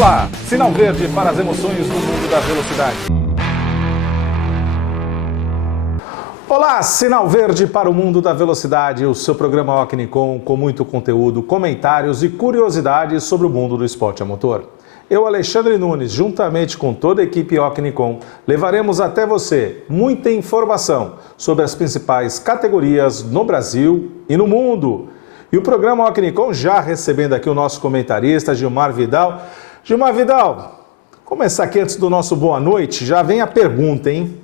Olá, sinal verde para as emoções do mundo da velocidade. Olá, sinal verde para o mundo da velocidade, o seu programa Ocnicom com muito conteúdo, comentários e curiosidades sobre o mundo do esporte a motor. Eu, Alexandre Nunes, juntamente com toda a equipe Ocnicom, levaremos até você muita informação sobre as principais categorias no Brasil e no mundo. E o programa Ocnicom já recebendo aqui o nosso comentarista Gilmar Vidal. Gilmar Vidal, começar aqui antes do nosso boa noite, já vem a pergunta, hein?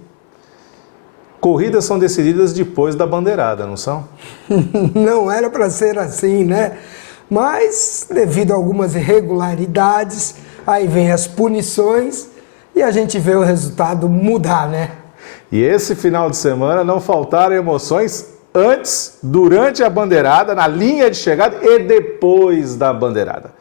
Corridas são decididas depois da bandeirada, não são? Não era para ser assim, né? Mas, devido a algumas irregularidades, aí vem as punições e a gente vê o resultado mudar, né? E esse final de semana não faltaram emoções antes, durante a bandeirada, na linha de chegada e depois da bandeirada.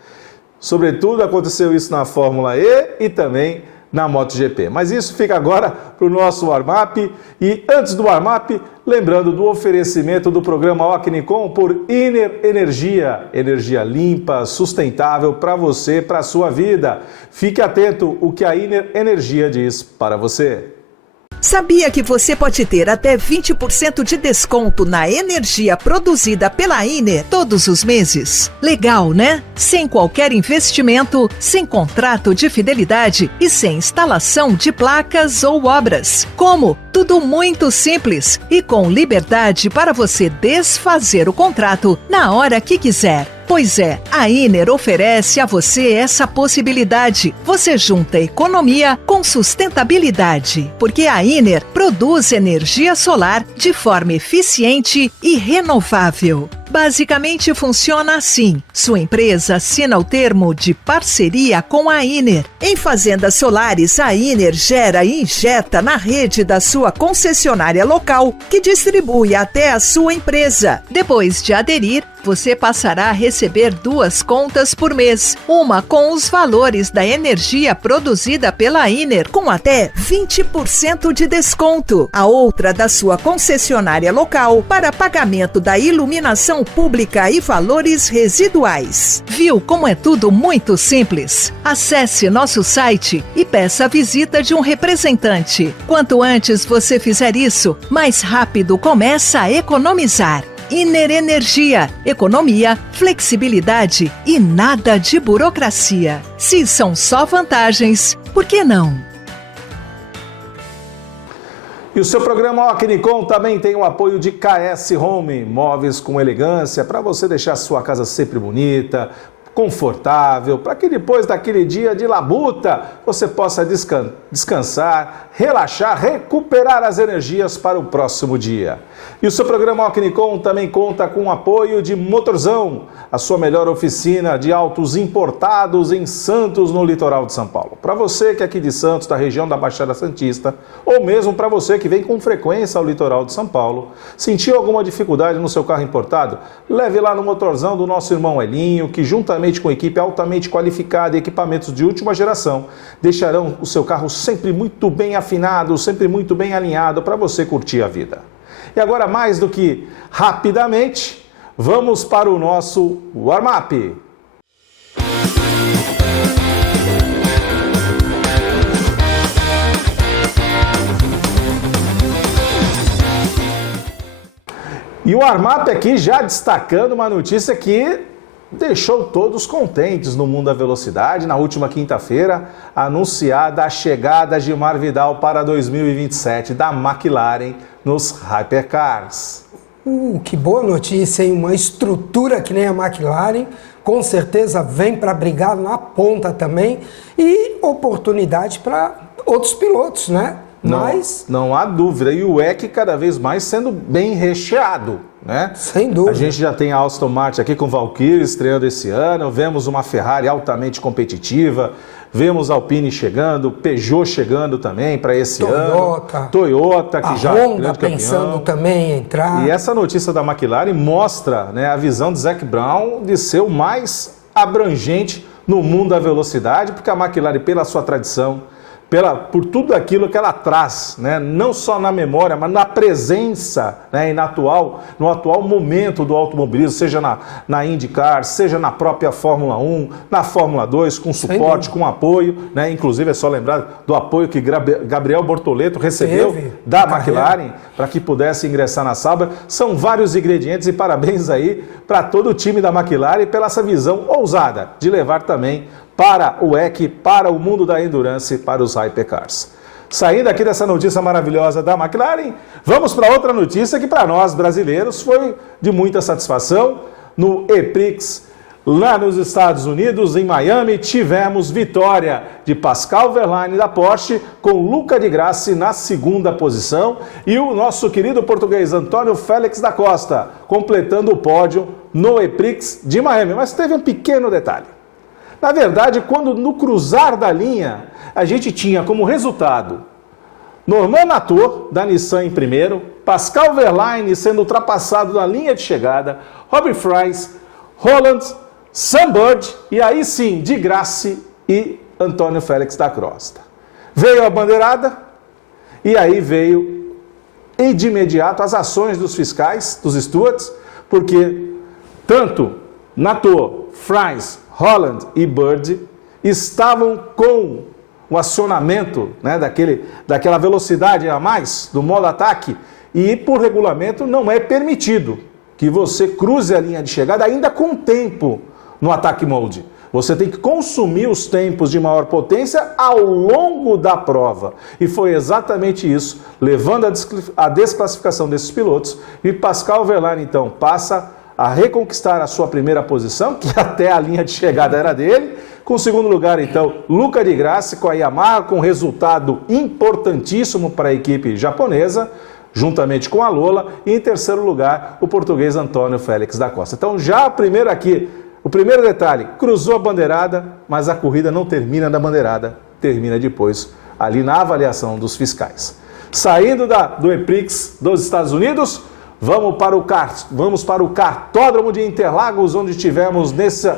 Sobretudo aconteceu isso na Fórmula E e também na MotoGP. Mas isso fica agora para o nosso warm-up. E antes do warm-up, lembrando do oferecimento do programa Ocnicom por Iner Energia. Energia limpa, sustentável para você, para a sua vida. Fique atento o que a Iner Energia diz para você. Sabia que você pode ter até 20% de desconto na energia produzida pela Iner todos os meses? Legal, né? Sem qualquer investimento, sem contrato de fidelidade e sem instalação de placas ou obras. Como? Tudo muito simples e com liberdade para você desfazer o contrato na hora que quiser. Pois é, a Iner oferece a você essa possibilidade. Você junta economia com sustentabilidade, porque a Iner produz energia solar de forma eficiente e renovável. Basicamente funciona assim. Sua empresa assina o termo de parceria com a Iner. Em fazendas solares, a Iner gera e injeta na rede da sua concessionária local, que distribui até a sua empresa. Depois de aderir, você passará a receber 2 contas por mês. Uma com os valores da energia produzida pela Iner, com até 20% de desconto. A outra da sua concessionária local, para pagamento da iluminação pública e valores residuais. Viu como é tudo muito simples? Acesse nosso site e peça a visita de um representante. Quanto antes você fizer isso, mais rápido começa a economizar. Iner Energia, economia, flexibilidade e nada de burocracia. Se são só vantagens, por que não? E o seu programa Ocnicom também tem o apoio de KS Home, móveis com elegância, para você deixar a sua casa sempre bonita, confortável, para que depois daquele dia de labuta você possa descansar, relaxar, recuperar as energias para o próximo dia. E o seu programa Ocnicom também conta com o apoio de Motorzão, a sua melhor oficina de autos importados em Santos, no litoral de São Paulo. Para você que é aqui de Santos, da região da Baixada Santista, ou mesmo para você que vem com frequência ao litoral de São Paulo, sentiu alguma dificuldade no seu carro importado? Leve lá no Motorzão do nosso irmão Elinho, que juntamente com equipe altamente qualificada e equipamentos de última geração, deixarão o seu carro sempre muito bem afinado, sempre muito bem alinhado para você curtir a vida. E agora, mais do que rapidamente, vamos para o nosso warm-up. E o warm-up aqui já destacando uma notícia que deixou todos contentes no mundo da velocidade. Na última quinta-feira, anunciada a chegada de Gilmar Vidal para 2027 da McLaren nos Hypercars. Que boa notícia, hein? Uma estrutura que nem a McLaren, com certeza vem para brigar na ponta também e oportunidade para outros pilotos, né? Não há dúvida. E o EC cada vez mais sendo bem recheado, né? Sem dúvida. A gente já tem a Aston Martin aqui com Valkyrie estreando esse ano, vemos uma Ferrari altamente competitiva, vemos Alpine chegando, Peugeot chegando também para esse ano. Toyota, que já é grande campeão. Pensando também em entrar. E essa notícia da McLaren mostra, né, a visão de Zac Brown de ser o mais abrangente no mundo da velocidade, porque a McLaren, pela sua tradição, por tudo aquilo que ela traz, né? Não só na memória, mas na presença, né? E no atual momento do automobilismo, seja na IndyCar, seja na própria Fórmula 1, na Fórmula 2, com suporte, com apoio, né? Inclusive é só lembrar do apoio que Gabriel Bortoleto recebeu da McLaren para que pudesse ingressar na Sauber. São vários ingredientes e parabéns aí para todo o time da McLaren pela essa visão ousada de levar também para o WEC, para o mundo da endurance, para os hypercars. Saindo aqui dessa notícia maravilhosa da McLaren, vamos para outra notícia que para nós brasileiros foi de muita satisfação. No E-Prix, lá nos Estados Unidos, em Miami, tivemos vitória de Pascal Wehrlein da Porsche com Luca Di Grassi na segunda posição e o nosso querido português Antônio Félix da Costa completando o pódio no E-Prix de Miami. Mas teve um pequeno detalhe. Na verdade, quando no cruzar da linha, a gente tinha como resultado Norman Nator, da Nissan em primeiro, Pascal Wehrlein sendo ultrapassado na linha de chegada, Robbie Fries, Holland, Sam Bird e aí sim, Di Grassi e Antônio Félix da Costa. Veio a bandeirada e aí veio de imediato as ações dos fiscais, dos stewards, porque tanto Nator, Fries, Holland e Bird estavam com o acionamento, né, daquela velocidade a mais do modo ataque e por regulamento não é permitido que você cruze a linha de chegada ainda com tempo no ataque mode. Você tem que consumir os tempos de maior potência ao longo da prova. E foi exatamente isso, levando a desclassificação desses pilotos. E Pascal Wehrlein, então, passa a reconquistar a sua primeira posição, que até a linha de chegada era dele. Com o segundo lugar, então, Luca Di Grassi com a Yamaha, com resultado importantíssimo para a equipe japonesa, juntamente com a Lola. E em terceiro lugar, o português Antônio Félix da Costa. Então, já primeiro aqui, o primeiro detalhe, cruzou a bandeirada, mas a corrida não termina na bandeirada, termina depois ali na avaliação dos fiscais. Saindo do E-Prix dos Estados Unidos, vamos para o Kartódromo de Interlagos, onde tivemos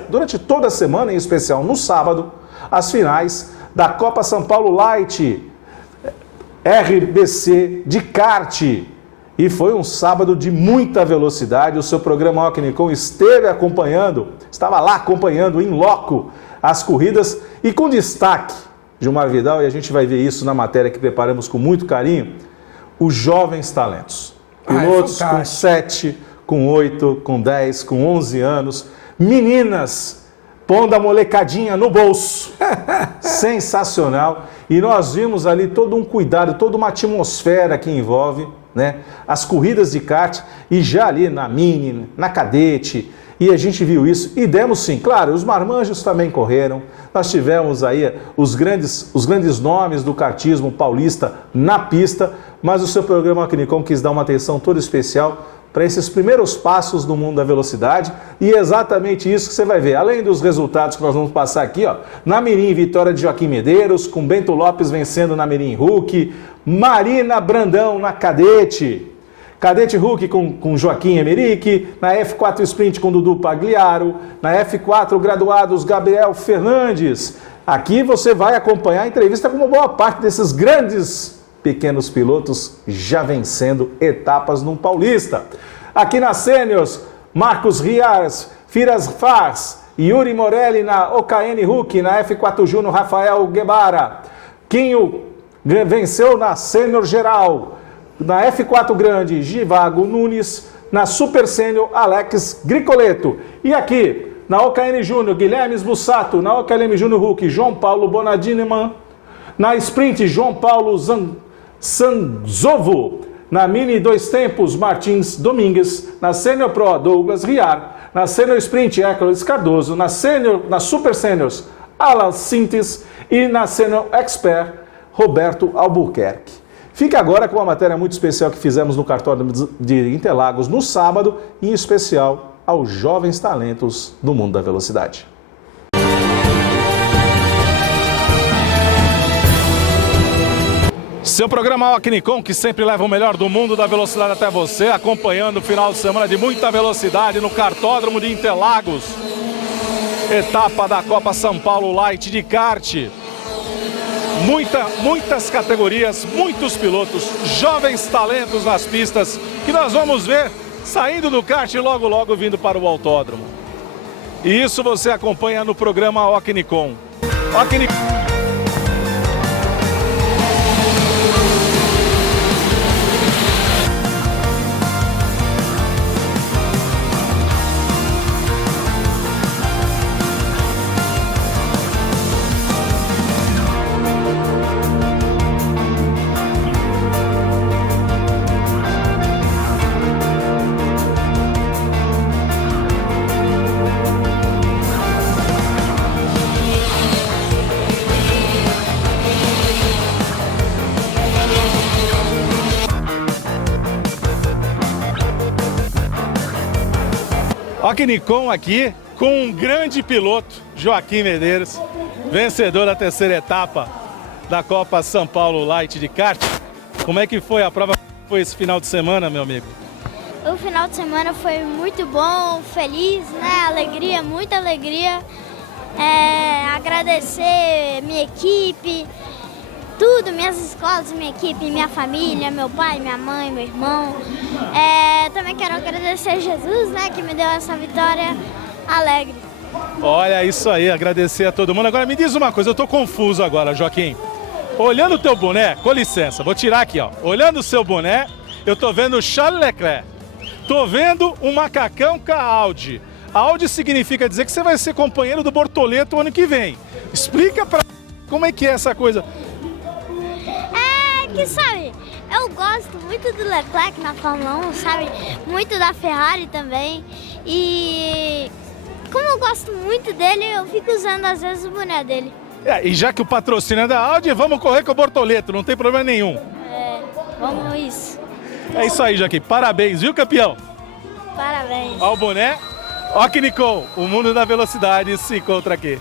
durante toda a semana, em especial no sábado, as finais da Copa São Paulo Light RBC de kart. E foi um sábado de muita velocidade. O seu programa Ocnicom estava lá acompanhando em loco as corridas e com destaque, Gilmar Vidal, e a gente vai ver isso na matéria que preparamos com muito carinho, os jovens talentos. Pilotos com 7, com 8, com 10, com 11 anos, meninas pondo a molecadinha no bolso. Sensacional. E nós vimos ali todo um cuidado, toda uma atmosfera que envolve, né, as corridas de kart e já ali na Mini, na Cadete, e a gente viu isso e demos sim, claro, os marmanjos também correram, nós tivemos aí os grandes nomes do kartismo paulista na pista, mas o seu programa Ocnicom quis dar uma atenção toda especial para esses primeiros passos do mundo da velocidade e é exatamente isso que você vai ver, além dos resultados que nós vamos passar aqui, ó, na Mirim, vitória de Joaquim Medeiros, com Bento Lopes vencendo na Mirim Hulk, Marina Brandão na Cadete, Cadete Hulk com Joaquim Emerick, na F4 Sprint com Dudu Pagliaro, na F4 Graduados Gabriel Fernandes. Aqui você vai acompanhar a entrevista com uma boa parte desses grandes pequenos pilotos já vencendo etapas no Paulista. Aqui na Sêniors, Marcos Rias, Firas Fars, Yuri Morelli na OKN Hulk, na F4 Júnior Rafael Guevara. Quinho venceu na Sênior Geral. Na F4 Grande, Givago Nunes. Na Super Sênior, Alex Gricoleto. E aqui, na OKN Júnior, Guilherme Bussato. Na OKLM Júnior Hulk, João Paulo Bonadineman. Na Sprint, João Paulo Sanzovo. Na Mini 2 Tempos, Martins Domingues. Na Sênior Pro, Douglas Riar. Na Sênior Sprint, Hércules Cardoso. Na Super Sêniors, Alan Sintes. E na Sênior Expert, Roberto Albuquerque. Fique agora com uma matéria muito especial que fizemos no Kartódromo de Interlagos no sábado, em especial aos jovens talentos do mundo da velocidade. Seu programa Ocnicom, que sempre leva o melhor do mundo da velocidade até você, acompanhando o final de semana de muita velocidade no Kartódromo de Interlagos. Etapa da Copa São Paulo Light de kart. muitas categorias, muitos pilotos, jovens talentos nas pistas, que nós vamos ver saindo do kart e logo vindo para o autódromo. E isso você acompanha no programa Ocnicom. Ocnicom aqui com um grande piloto, Joaquim Medeiros, vencedor da terceira etapa da Copa São Paulo Light de kart. Como é que foi a prova? Foi esse final de semana, meu amigo? O final de semana foi muito bom, feliz, né? Alegria, muita alegria. Agradecer minha equipe, tudo, minhas escolas, minha equipe, minha família, meu pai, minha mãe, meu irmão. Também quero agradecer a Jesus, né, que me deu essa vitória alegre. Olha, isso aí, agradecer a todo mundo. Agora me diz uma coisa, eu tô confuso agora, Joaquim. Olhando o teu boné, com licença, vou tirar aqui, ó. Olhando o seu boné, eu tô vendo o Charles Leclerc. Tô vendo um macacão com a Audi. A Audi significa dizer que você vai ser companheiro do Bortoleto ano que vem. Explica pra como é que é essa coisa. Que sabe, eu gosto muito do Leclerc na Fórmula 1, sabe? Muito da Ferrari também. E como eu gosto muito dele, eu fico usando às vezes o boné dele. E já que o patrocínio é da Audi, vamos correr com o Bortoleto, não tem problema nenhum. Vamos isso. É isso aí, Joaquim. Parabéns, viu, campeão? Parabéns. Ao boné, Ocnicom, o mundo da velocidade se encontra aqui.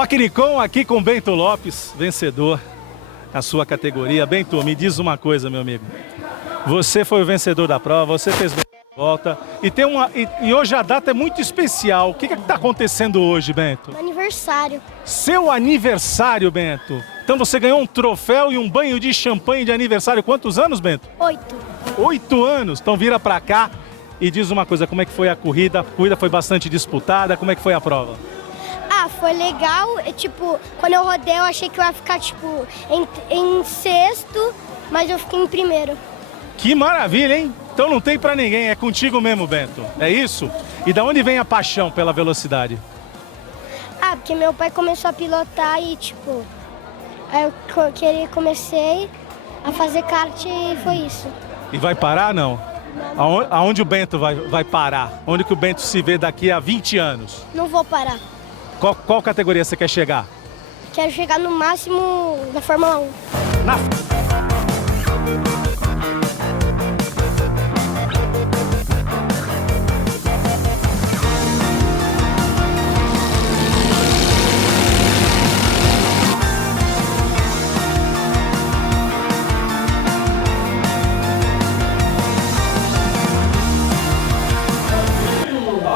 Ocnicom aqui com Bento Lopes, vencedor na sua categoria. Bento, me diz uma coisa, meu amigo. Você foi o vencedor da prova, você fez bem a volta. E hoje a data é muito especial. O que está acontecendo hoje, Bento? Aniversário. Seu aniversário, Bento. Então você ganhou um troféu e um banho de champanhe de aniversário. Quantos anos, Bento? 8. 8 anos. Então vira pra cá e diz uma coisa, como é que foi a corrida? A corrida foi bastante disputada, como é que foi a prova? Foi legal, quando eu rodei eu achei que eu ia ficar, em sexto, mas eu fiquei em primeiro. Que maravilha, hein? Então não tem pra ninguém, é contigo mesmo, Bento, é isso? E da onde vem a paixão pela velocidade? Porque meu pai começou a pilotar e, aí eu comecei a fazer kart e foi isso. E vai parar, não? Aonde o Bento vai parar? Onde que o Bento se vê daqui a 20 anos? Não vou parar. Qual categoria você quer chegar? Quero chegar no máximo na Fórmula 1.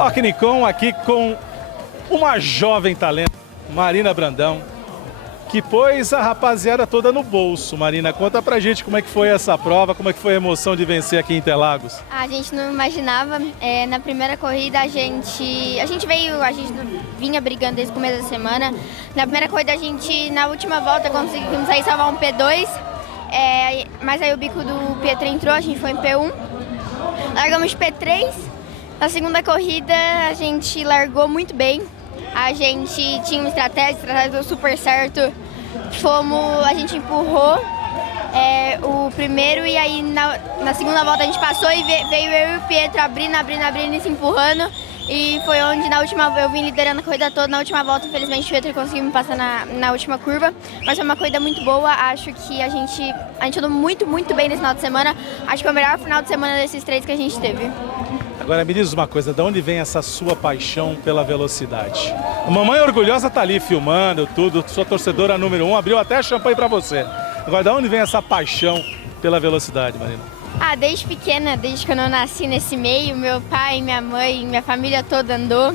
Ocnicom aqui com uma jovem talento, Marina Brandão, que pôs a rapaziada toda no bolso. Marina, conta pra gente como é que foi essa prova, como é que foi a emoção de vencer aqui em Interlagos. A gente não imaginava, na primeira corrida a gente vinha brigando desde o começo da semana. Na primeira corrida na última volta conseguimos aí salvar um P2, mas aí o bico do Pietro entrou, a gente foi em P1, largamos de P3. Na segunda corrida a gente largou muito bem. A gente tinha uma estratégia deu super certo. A gente empurrou o primeiro e aí na segunda volta a gente passou e veio eu e o Pietro abrindo e se empurrando. E foi onde eu vim liderando a corrida toda. Na última volta, infelizmente, o Pietro conseguiu me passar na última curva. Mas foi uma corrida muito boa. Acho que a gente andou muito, muito bem nesse final de semana. Acho que foi o melhor final de semana desses três que a gente teve. Agora me diz uma coisa, de onde vem essa sua paixão pela velocidade? A mamãe orgulhosa tá ali filmando tudo, sua torcedora número 1, abriu até champanhe pra você. Agora, de onde vem essa paixão pela velocidade, Marina? Desde pequena, desde quando eu nasci nesse meio, meu pai, minha mãe, minha família toda andou.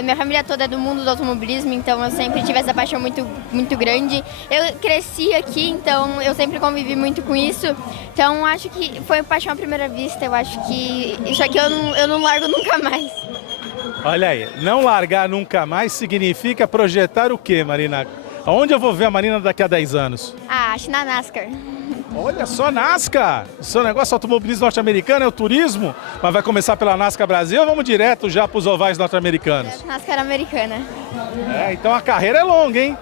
Minha família toda é do mundo do automobilismo, então eu sempre tive essa paixão muito, muito grande. Eu cresci aqui, então eu sempre convivi muito com isso. Então acho que foi paixão à primeira vista, eu acho que isso aqui eu não largo nunca mais. Olha aí, não largar nunca mais significa projetar o quê, Marina? Aonde eu vou ver a Marina daqui a 10 anos? Acho na NASCAR. Olha só, NASCAR! Seu negócio automobilismo norte-americano é o turismo, mas vai começar pela NASCAR Brasil ou vamos direto já para os ovais norte-americanos? NASCAR americana. Então a carreira é longa, hein?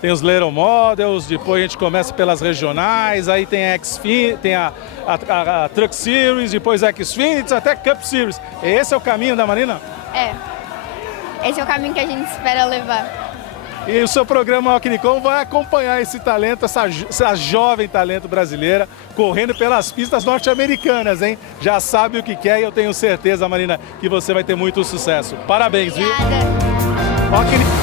Tem os Little Models, depois a gente começa pelas regionais, aí tem a Truck Series, depois a Xfinity, até Cup Series. Esse é o caminho da Marina? Esse é o caminho que a gente espera levar. E o seu programa Alquinicom vai acompanhar esse talento, essa jovem talento brasileira, correndo pelas pistas norte-americanas, hein? Já sabe o que quer e eu tenho certeza, Marina, que você vai ter muito sucesso. Parabéns, viu? Obrigada.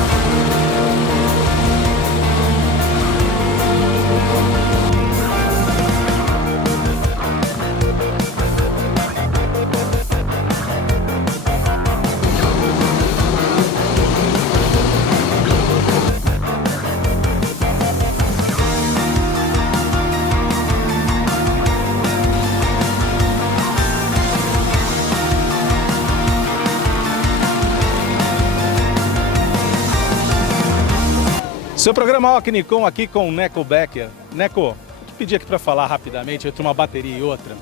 Seu programa Alquinicom aqui com o Neco Becker. Neco, te pedi aqui para falar rapidamente entre uma bateria e outra,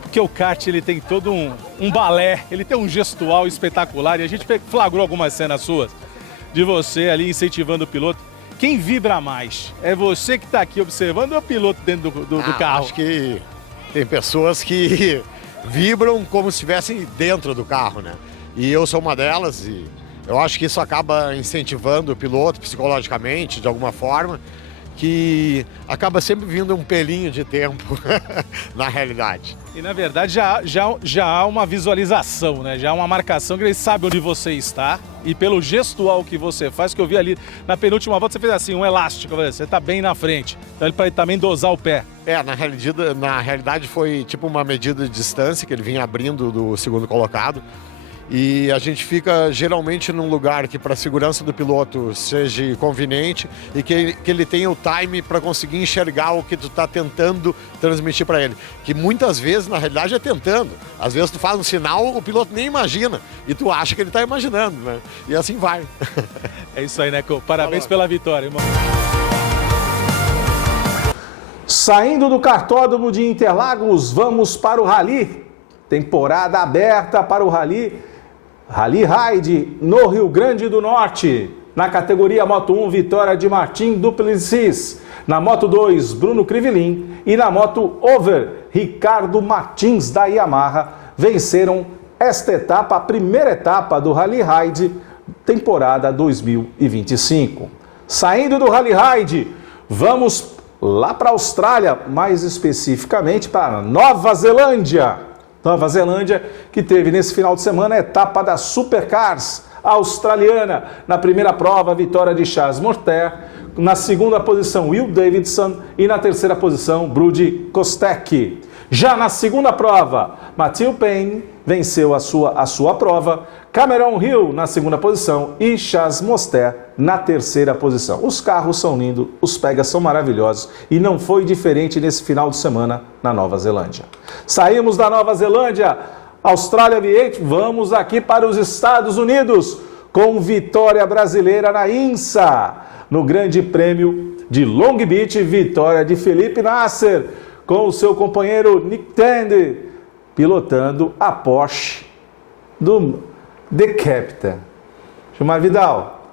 porque o kart ele tem todo um balé, ele tem um gestual espetacular e a gente flagrou algumas cenas suas de você ali incentivando o piloto. Quem vibra mais? É você que está aqui observando ou é o piloto dentro do carro? Acho que tem pessoas que vibram como se estivessem dentro do carro, né? E eu sou uma delas e eu acho que isso acaba incentivando o piloto psicologicamente, de alguma forma, que acaba sempre vindo um pelinho de tempo na realidade. E na verdade já há uma visualização, né? Já há uma marcação que ele sabe onde você está e pelo gestual que você faz, que eu vi ali na penúltima volta, você fez assim, um elástico, você está bem na frente, então ele para também dosar o pé. Na realidade foi tipo uma medida de distância que ele vinha abrindo do segundo colocado. E a gente fica geralmente num lugar que para a segurança do piloto seja conveniente e que ele tenha o time para conseguir enxergar o que tu está tentando transmitir para ele. Que muitas vezes, na realidade, é tentando. Às vezes tu faz um sinal, o piloto nem imagina e tu acha que ele está imaginando, né? E assim vai. É isso aí, Neco. Parabéns pela vitória, irmão. Saindo do cartódromo de Interlagos, vamos para o Rally. Temporada aberta para o Rally Ride no Rio Grande do Norte. Na categoria Moto 1, vitória de Martin Duplessis. Na Moto 2, Bruno Crivelin. E na Moto Over, Ricardo Martins da Yamaha venceram esta etapa, a primeira etapa do Rally Ride, temporada 2025. Saindo do Rally Ride, vamos lá para a Austrália, mais especificamente para Nova Zelândia. Nova Zelândia, que teve nesse final de semana a etapa da Supercars australiana. Na primeira prova, a vitória de Charles Morter. Na segunda posição, Will Davidson. E na terceira posição, Brody Kostek. Já na segunda prova, Matthew Payne venceu a sua prova. Cameron Hill na segunda posição e Charles Morter na terceira posição. Os carros são lindos, os pegas são maravilhosos e não foi diferente nesse final de semana na Nova Zelândia. Saímos da Nova Zelândia, Austrália V8, vamos aqui para os Estados Unidos com vitória brasileira na INSA. No Grande Prêmio de Long Beach, vitória de Felipe Nasser com o seu companheiro Nick Tandy pilotando a Porsche do The Captain. Gilmar Vidal,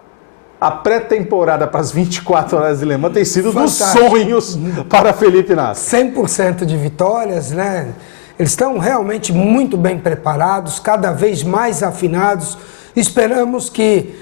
a pré-temporada para as 24 horas de Le Mans tem sido dos sonhos para Felipe Nasser. 100% de vitórias, né? Eles estão realmente muito bem preparados, cada vez mais afinados. Esperamos que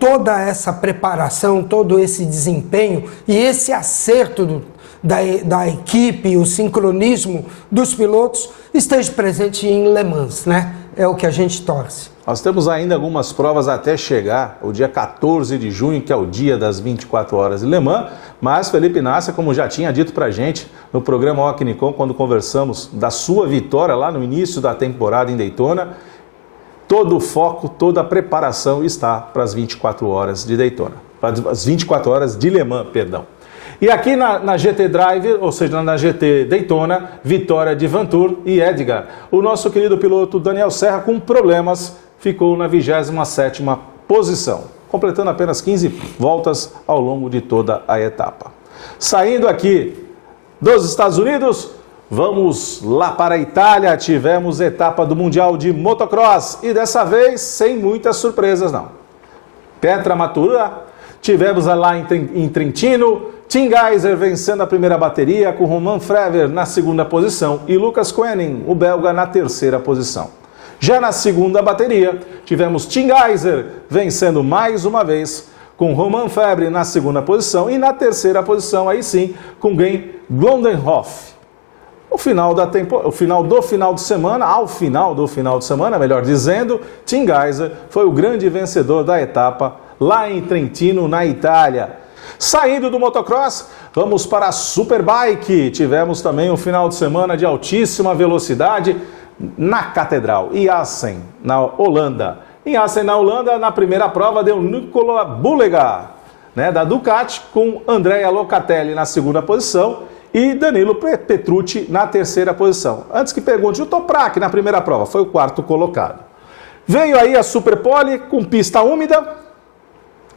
toda essa preparação, todo esse desempenho e esse acerto da equipe, o sincronismo dos pilotos esteja presente em Le Mans, né? é o que a gente torce. Nós temos ainda algumas provas até chegar, o dia 14 de junho, que é o dia das 24 horas de Le Mans, mas Felipe Nasser, como já tinha dito pra gente no programa Ocnicom, quando conversamos da sua vitória lá no início da temporada em Daytona, todo o foco, toda a preparação está para as 24 horas de Daytona, para as 24 horas de Le Mans, perdão. E aqui na GT Drive, ou seja, na GT Daytona, vitória de Vantur e Edgar. O nosso querido piloto Daniel Serra, com problemas, ficou na 27ª posição, completando apenas 15 voltas ao longo de toda a etapa. Saindo aqui dos Estados Unidos, vamos lá para a Itália. Tivemos etapa do Mundial de Motocross e dessa vez sem muitas surpresas não. Petra Matura, tivemos lá em Trentino, Tim Gajser vencendo a primeira bateria com Romain Frever na segunda posição e Lucas Koenig, o belga, na terceira posição. Já na segunda bateria, tivemos Tim Gajser vencendo mais uma vez com Romain Frever na segunda posição e na terceira posição, aí sim, com Glenn Glondenhoff. Ao final do final de semana, melhor dizendo, Tim Gajser foi o grande vencedor da etapa lá em Trentino, na Itália. Saindo do motocross, vamos para a Superbike. Tivemos também um final de semana de altíssima velocidade na Catedral, em Assen, na Holanda. Em Assen, na Holanda, na primeira prova deu Nicola Bulega, da Ducati, com Andrea Locatelli na segunda posição e Danilo Petrucci na terceira posição. Antes que pergunte, o Toprak na primeira prova foi o quarto colocado. Veio aí a Superpole com pista úmida.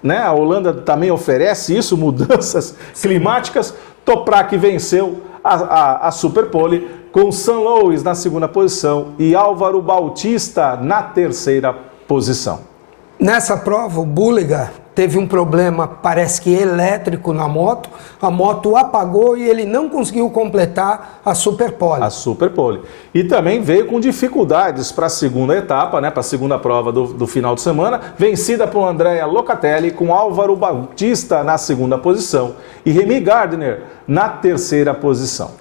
A Holanda também oferece isso, mudanças climáticas. Toprak venceu a Superpole com San Luis na segunda posição e Álvaro Bautista na terceira posição. Nessa prova, o Bulega teve um problema, parece que elétrico na moto, a moto apagou e ele não conseguiu completar a Superpole. A Superpole. E também veio com dificuldades para a segunda etapa, para a segunda prova do final de semana, vencida por Andrea Locatelli com Álvaro Bautista na segunda posição e Remy Gardner na terceira posição.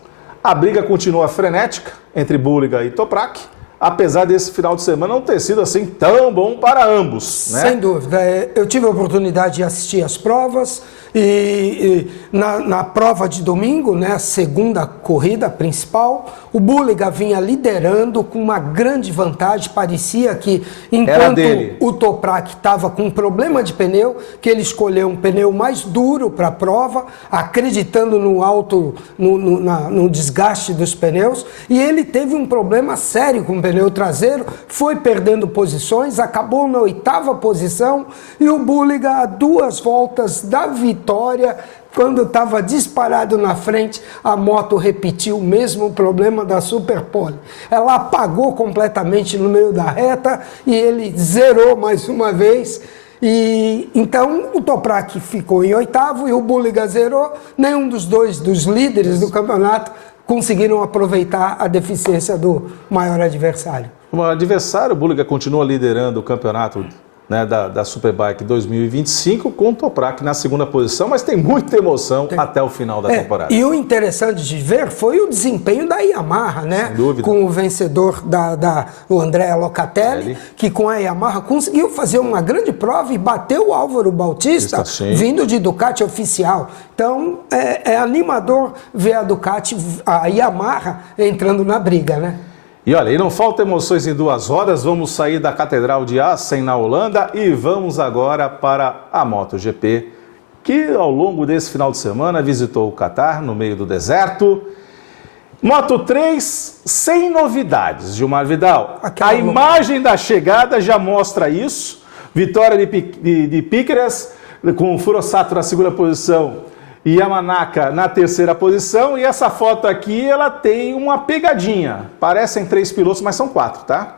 A briga continua frenética entre Bulega e Toprak, apesar desse final de semana não ter sido assim tão bom para ambos. Sem dúvida. Eu tive a oportunidade de assistir as provas e na prova de domingo, a segunda corrida principal, o Bulega vinha liderando com uma grande vantagem. Parecia que enquanto o Toprak estava com problema de pneu, que ele escolheu um pneu mais duro para a prova, acreditando no desgaste dos pneus, e ele teve um problema sério com o pneu traseiro, foi perdendo posições, acabou na 8ª posição e o Bulega, a 2 voltas da vitória, quando estava disparado na frente, a moto repetiu o mesmo problema da Superpole. Ela apagou completamente no meio da reta e ele zerou mais uma vez. E então o Toprak ficou em 8º e o Bulega zerou. Nenhum dos líderes do campeonato conseguiram aproveitar a deficiência do maior adversário. O adversário, o Bulega, continua liderando o campeonato da Superbike 2025 com o Toprak na segunda posição, mas tem muita emoção até o final da temporada. E o interessante de ver foi o desempenho da Yamaha, Sem dúvida. Com o vencedor o Andrea Locatelli, que com a Yamaha conseguiu fazer uma grande prova e bateu o Álvaro Bautista, vindo de Ducati oficial. Então é animador ver a Yamaha entrando na briga, E olha, e não falta emoções em 2 horas, vamos sair da Catedral de Assen, na Holanda, e vamos agora para a MotoGP, que ao longo desse final de semana visitou o Catar, no meio do deserto. Moto3, sem novidades, Gilmar Vidal. A imagem da chegada já mostra isso. Vitória de Piqueras, com o Furusato na segunda posição e Yamanaka na terceira posição. E essa foto aqui, ela tem uma pegadinha. Parecem 3 pilotos, mas são 4, tá?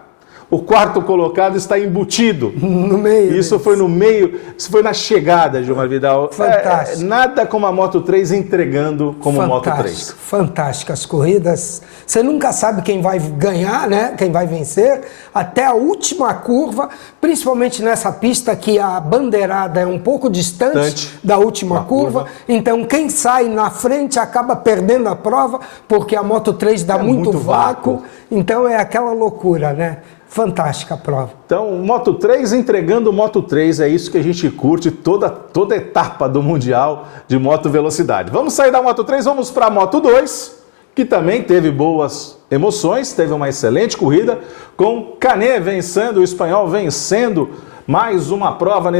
O quarto colocado está embutido. No meio. Isso foi no meio, isso foi na chegada, Gilmar Vidal. Fantástico. Nada como a Moto3 entregando como Moto3. Fantástico. As corridas, você nunca sabe quem vai ganhar, quem vai vencer, até a última curva, principalmente nessa pista que a bandeirada é um pouco distante da última curva. Então quem sai na frente acaba perdendo a prova, porque a Moto3 dá muito vácuo. Então é aquela loucura, Fantástica a prova. Então, Moto 3 entregando Moto 3, é isso que a gente curte toda etapa do Mundial de Moto Velocidade. Vamos sair da Moto 3, vamos para a Moto 2, que também teve boas emoções, teve uma excelente corrida, com Canet vencendo, o espanhol vencendo mais uma prova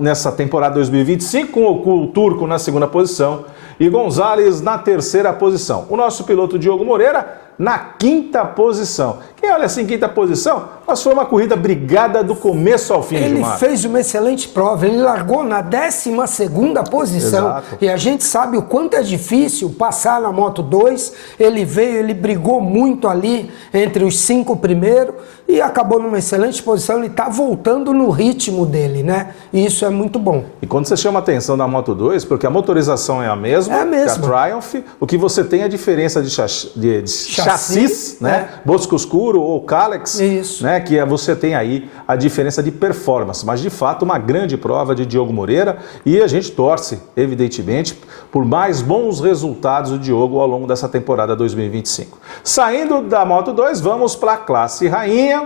nessa temporada 2025, com o turco na segunda posição e Gonzalez na terceira posição. O nosso piloto Diogo Moreira na quinta posição. Quem olha assim, quinta posição, mas foi uma corrida brigada do começo ao fim. Ele fez uma excelente prova, ele largou na 12ª posição. Exato. E a gente sabe o quanto é difícil passar na Moto 2, ele veio, ele brigou muito ali entre os 5 primeiros e acabou numa excelente posição, ele está voltando no ritmo dele, né? E isso é muito bom. E quando você chama a atenção da Moto 2, porque a motorização é a mesma, é a mesma. Que a Triumph, o que você tem é a diferença de chassis, né? Bosco escuro ou Kalex, isso, né? Que você tem aí a diferença de performance. Mas, de fato, uma grande prova de Diogo Moreira e a gente torce, evidentemente, por mais bons resultados do Diogo ao longo dessa temporada 2025. Saindo da Moto 2, vamos para a Classe Rainha.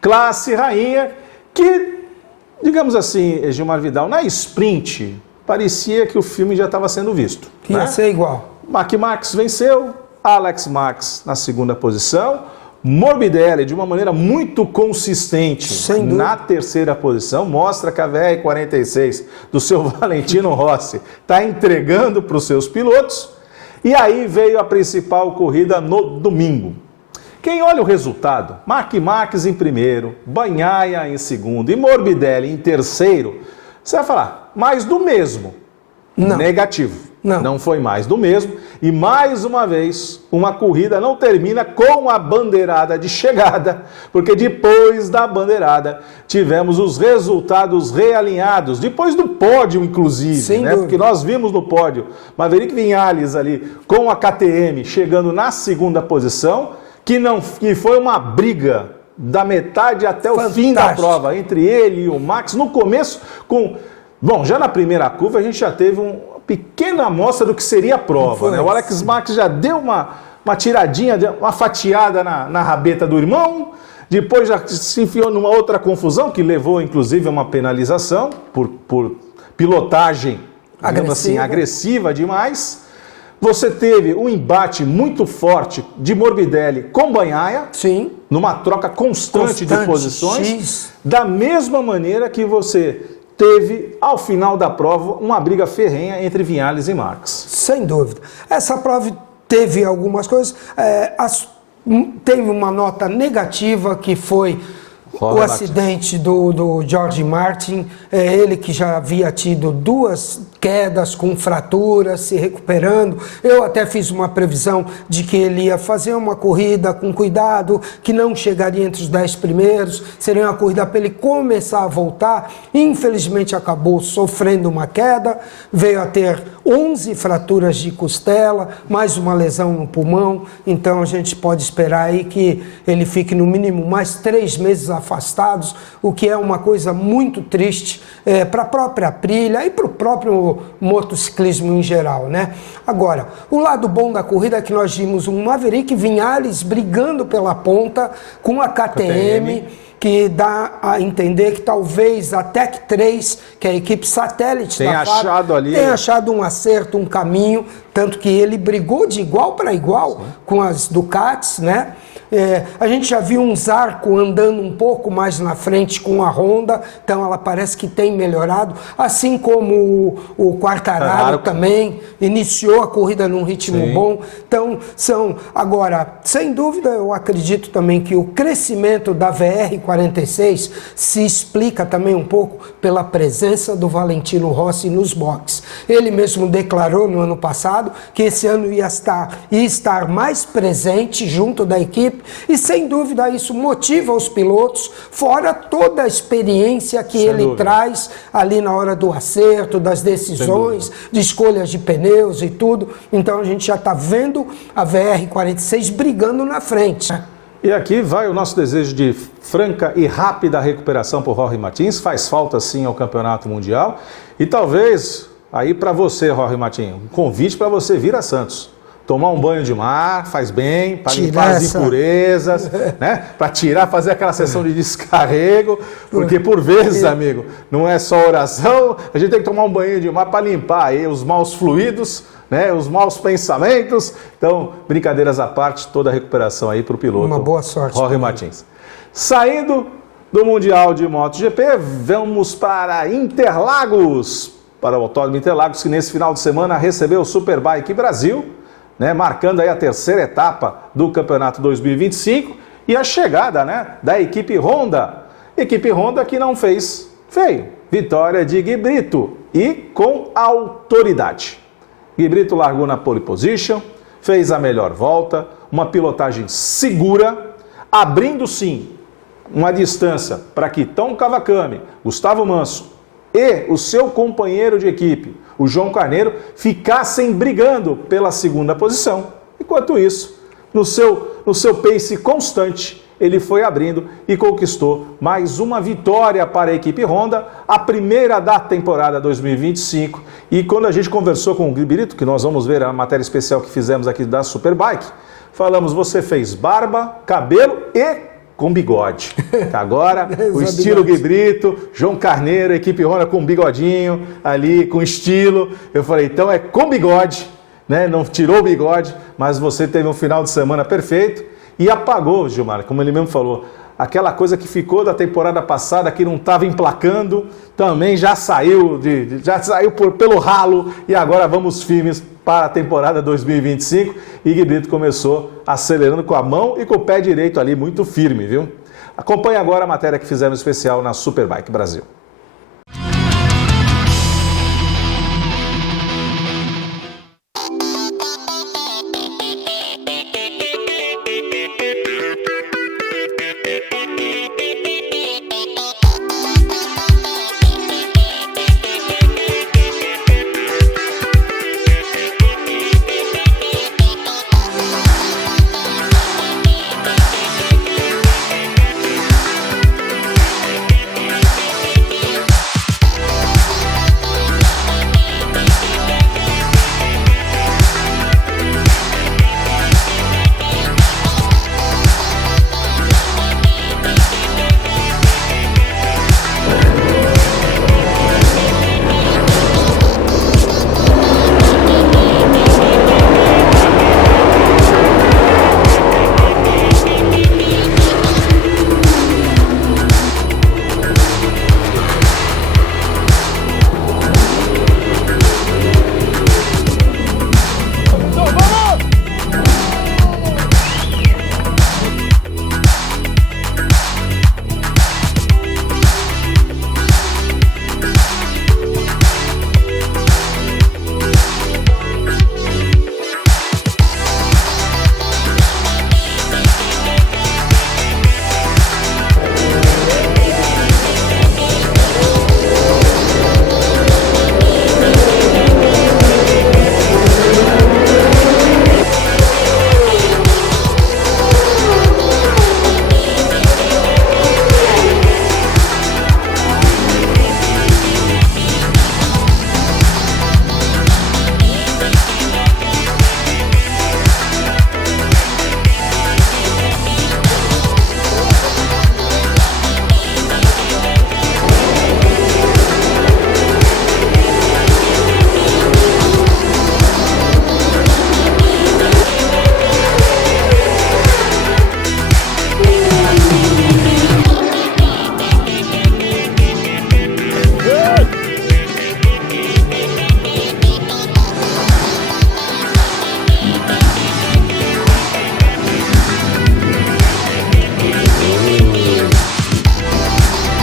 Classe Rainha que, digamos assim, Gilmar Vidal, na sprint, parecia que o filme já estava sendo visto. Que ia ser igual. Mark Marques venceu, Alex Marques na segunda posição, Morbidelli de uma maneira muito consistente na terceira posição, mostra que a VR46 do seu Valentino Rossi está entregando para os seus pilotos. E aí veio a principal corrida no domingo. Quem olha o resultado, Mark Marques em primeiro, Bagnaia em segundo e Morbidelli em terceiro, você vai falar, mais do mesmo. Não. Negativo. Não foi mais do mesmo. E mais uma vez, uma corrida não termina com a bandeirada de chegada, porque depois da bandeirada tivemos os resultados realinhados, depois do pódio, inclusive, né? Porque nós vimos no pódio Maverick Viñales ali com a KTM chegando na segunda posição, que foi uma briga da metade até o fim da prova entre ele e o Max. No começo, já na primeira curva a gente já teve uma pequena amostra do que seria a prova, né? O Alex Marques já deu uma tiradinha, uma fatiada na rabeta do irmão, depois já se enfiou numa outra confusão que levou inclusive a uma penalização por pilotagem, digamos assim, agressiva demais. Você teve um embate muito forte de Morbidelli com Bagnaia, numa troca constante de posições, da mesma maneira que você teve, ao final da prova, uma briga ferrenha entre Viñales e Marques. Sem dúvida. Essa prova teve algumas coisas. Teve uma nota negativa que foi o acidente do George Martin, ele que já havia tido 2 quedas com fraturas, se recuperando. Eu até fiz uma previsão de que ele ia fazer uma corrida com cuidado, que não chegaria entre os 10 primeiros, seria uma corrida para ele começar a voltar. Infelizmente acabou sofrendo uma queda, veio a ter 11 fraturas de costela, mais uma lesão no pulmão, então a gente pode esperar aí que ele fique no mínimo mais 3 meses afastados, o que é uma coisa muito triste para a própria Aprilia e para o próprio motociclismo em geral, né? Agora, o lado bom da corrida é que nós vimos um Maverick Viñales brigando pela ponta com a KTM, que dá a entender que talvez a Tech 3, que é a equipe satélite da Fábio, tenha achado um acerto, um caminho, tanto que ele brigou de igual para igual com as Ducatis, né? A gente já viu um Zarco andando um pouco mais na frente com a Honda, então ela parece que tem melhorado, assim como o Quartararo também iniciou a corrida num ritmo bom. Então, agora, sem dúvida, eu acredito também que o crescimento da VR46 se explica também um pouco pela presença do Valentino Rossi nos boxes. Ele mesmo declarou no ano passado que esse ano ia estar mais presente junto da equipe, e sem dúvida isso motiva os pilotos, fora toda a experiência que ele traz ali na hora do acerto, das decisões, de escolhas de pneus e tudo. Então a gente já está vendo a VR46 brigando na frente. E aqui vai o nosso desejo de franca e rápida recuperação por Jorge Martins. Faz falta sim ao Campeonato Mundial. E talvez, aí para você, Jorge Martins, um convite para você vir a Santos. tomar um banho de mar, faz bem, para limpar as impurezas, né? Para tirar, fazer aquela sessão de descarrego, porque por vezes, amigo, não é só oração, a gente tem que tomar um banho de mar para limpar aí os maus fluidos, né? Os maus pensamentos. Então, brincadeiras à parte, toda a recuperação aí para o piloto. Uma boa sorte. Jorge Martins. Saindo do Mundial de MotoGP, vamos para Interlagos, para o Autódromo Interlagos, que nesse final de semana recebeu o Superbike Brasil, né, marcando aí a terceira etapa do Campeonato 2025 e a chegada, né, da equipe Honda. Equipe Honda que não fez feio. Vitória de Gui Brito e com autoridade. Gui Brito largou na pole position, fez a melhor volta, uma pilotagem segura, abrindo sim uma distância para que Tom Kawakami, Gustavo Manso e o seu companheiro de equipe, o João Carneiro, ficassem brigando pela segunda posição. Enquanto isso, no seu pace constante, ele foi abrindo e conquistou mais uma vitória para a equipe Honda, a primeira da temporada 2025. E quando a gente conversou com o Gui Brito, que nós vamos ver a matéria especial que fizemos aqui da Superbike, falamos, você fez barba, cabelo e com bigode. Agora, o estilo Gui Brito, João Carneiro, equipe Honda com bigodinho ali, com estilo. Eu falei, então é com bigode, né? Não tirou o bigode, mas você teve um final de semana perfeito e apagou, Gilmar, como ele mesmo falou, aquela coisa que ficou da temporada passada, que não estava emplacando, também já saiu, pelo ralo e agora vamos firmes para a temporada 2025 e Gui Brito começou acelerando com a mão e com o pé direito ali, muito firme, viu? Acompanhe agora a matéria que fizemos especial na Superbike Brasil.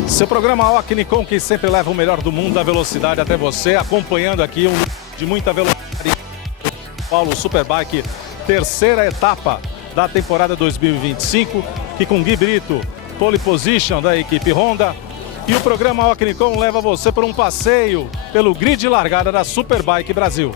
Seu programa Ocnicom, que sempre leva o melhor do mundo da velocidade até você, acompanhando aqui de muita velocidade. Paulo Superbike, terceira etapa da temporada 2025, que com Gui Brito, pole position da equipe Honda. E o programa Ocnicom leva você por um passeio pelo grid de largada da Superbike Brasil.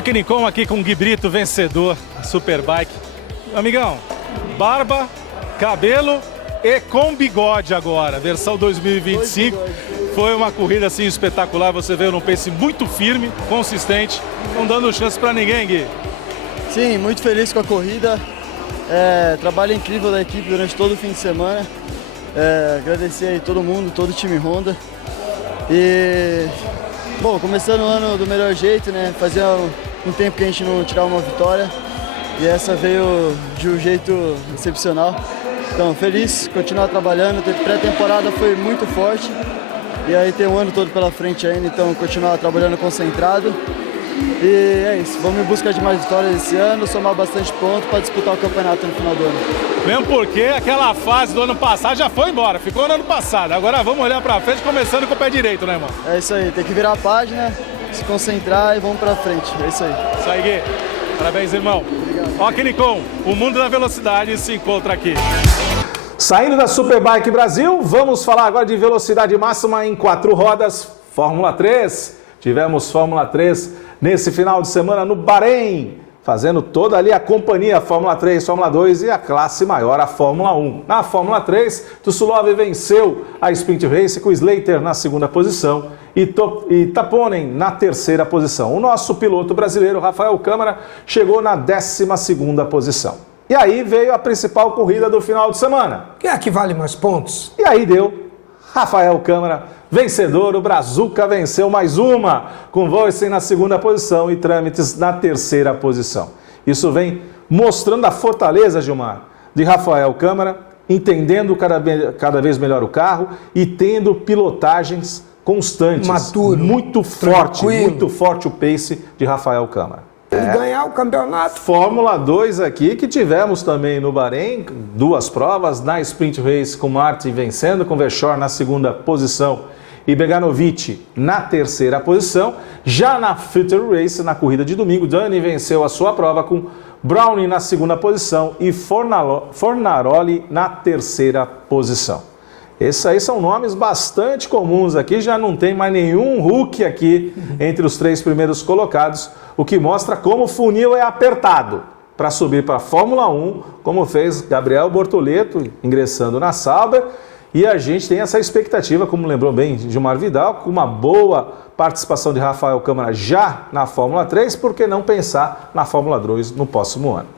Rock Nicon aqui com o Gui Brito, vencedor da Superbike. Amigão, barba, cabelo e com bigode agora, versão 2025. Foi uma corrida assim espetacular, você veio num pace muito firme, consistente, não dando chance para ninguém, Gui. Sim, muito feliz com a corrida. Trabalho incrível da equipe durante todo o fim de semana. Agradecer aí todo mundo, todo o time Honda. E, bom, começando o ano do melhor jeito, né? Fazia um tempo que a gente não tirava uma vitória e essa veio de um jeito excepcional. Então, feliz, continuar trabalhando. A pré-temporada foi muito forte e aí tem um ano todo pela frente ainda, então continuar trabalhando concentrado. E é isso, vamos em busca de mais vitórias esse ano, somar bastante ponto para disputar o campeonato no final do ano. Mesmo porque aquela fase do ano passado já foi embora, ficou no ano passado. Agora vamos olhar pra frente, começando com o pé direito, né, irmão? É isso aí, tem que virar a página, se concentrar e vamos pra frente, é isso aí. Isso aí, Gui. Parabéns, irmão. Obrigado. Rock Nicon, o mundo da velocidade se encontra aqui. Saindo da Superbike Brasil, vamos falar agora de velocidade máxima em 4 rodas, Fórmula 3. Tivemos Fórmula 3 nesse final de semana no Bahrein, fazendo toda ali a companhia Fórmula 3, Fórmula 2 e a classe maior, a Fórmula 1. Na Fórmula 3, Tussulov venceu a Sprint Race com Slater na segunda posição e Taponen na terceira posição. O nosso piloto brasileiro, Rafael Câmara, chegou na 12ª posição. E aí veio a principal corrida do final de semana. Quem é que vale mais pontos? E aí deu Rafael Câmara, vencedor. O Brazuca venceu mais uma, com Voicen na segunda posição e Trâmites na terceira posição. Isso vem mostrando a fortaleza, Gilmar, de Rafael Câmara, entendendo cada vez melhor o carro e tendo pilotagens constantes. Maduro, muito forte o pace de Rafael Câmara. E ganhar o campeonato. Fórmula 2 aqui, que tivemos também no Bahrein, 2 provas, na Sprint Race com Martin vencendo, com Verschoor na segunda posição e Beganovic na terceira posição. Já na Future Race, na corrida de domingo, Dani venceu a sua prova com Browning na segunda posição e Fornaroli na terceira posição. Esses aí são nomes bastante comuns aqui, já não tem mais nenhum Hulk aqui entre os 3 primeiros colocados, o que mostra como o funil é apertado para subir para a Fórmula 1, como fez Gabriel Bortoleto ingressando na Sauber. E a gente tem essa expectativa, como lembrou bem Gilmar Vidal, com uma boa participação de Rafael Câmara já na Fórmula 3, por que não pensar na Fórmula 2 no próximo ano?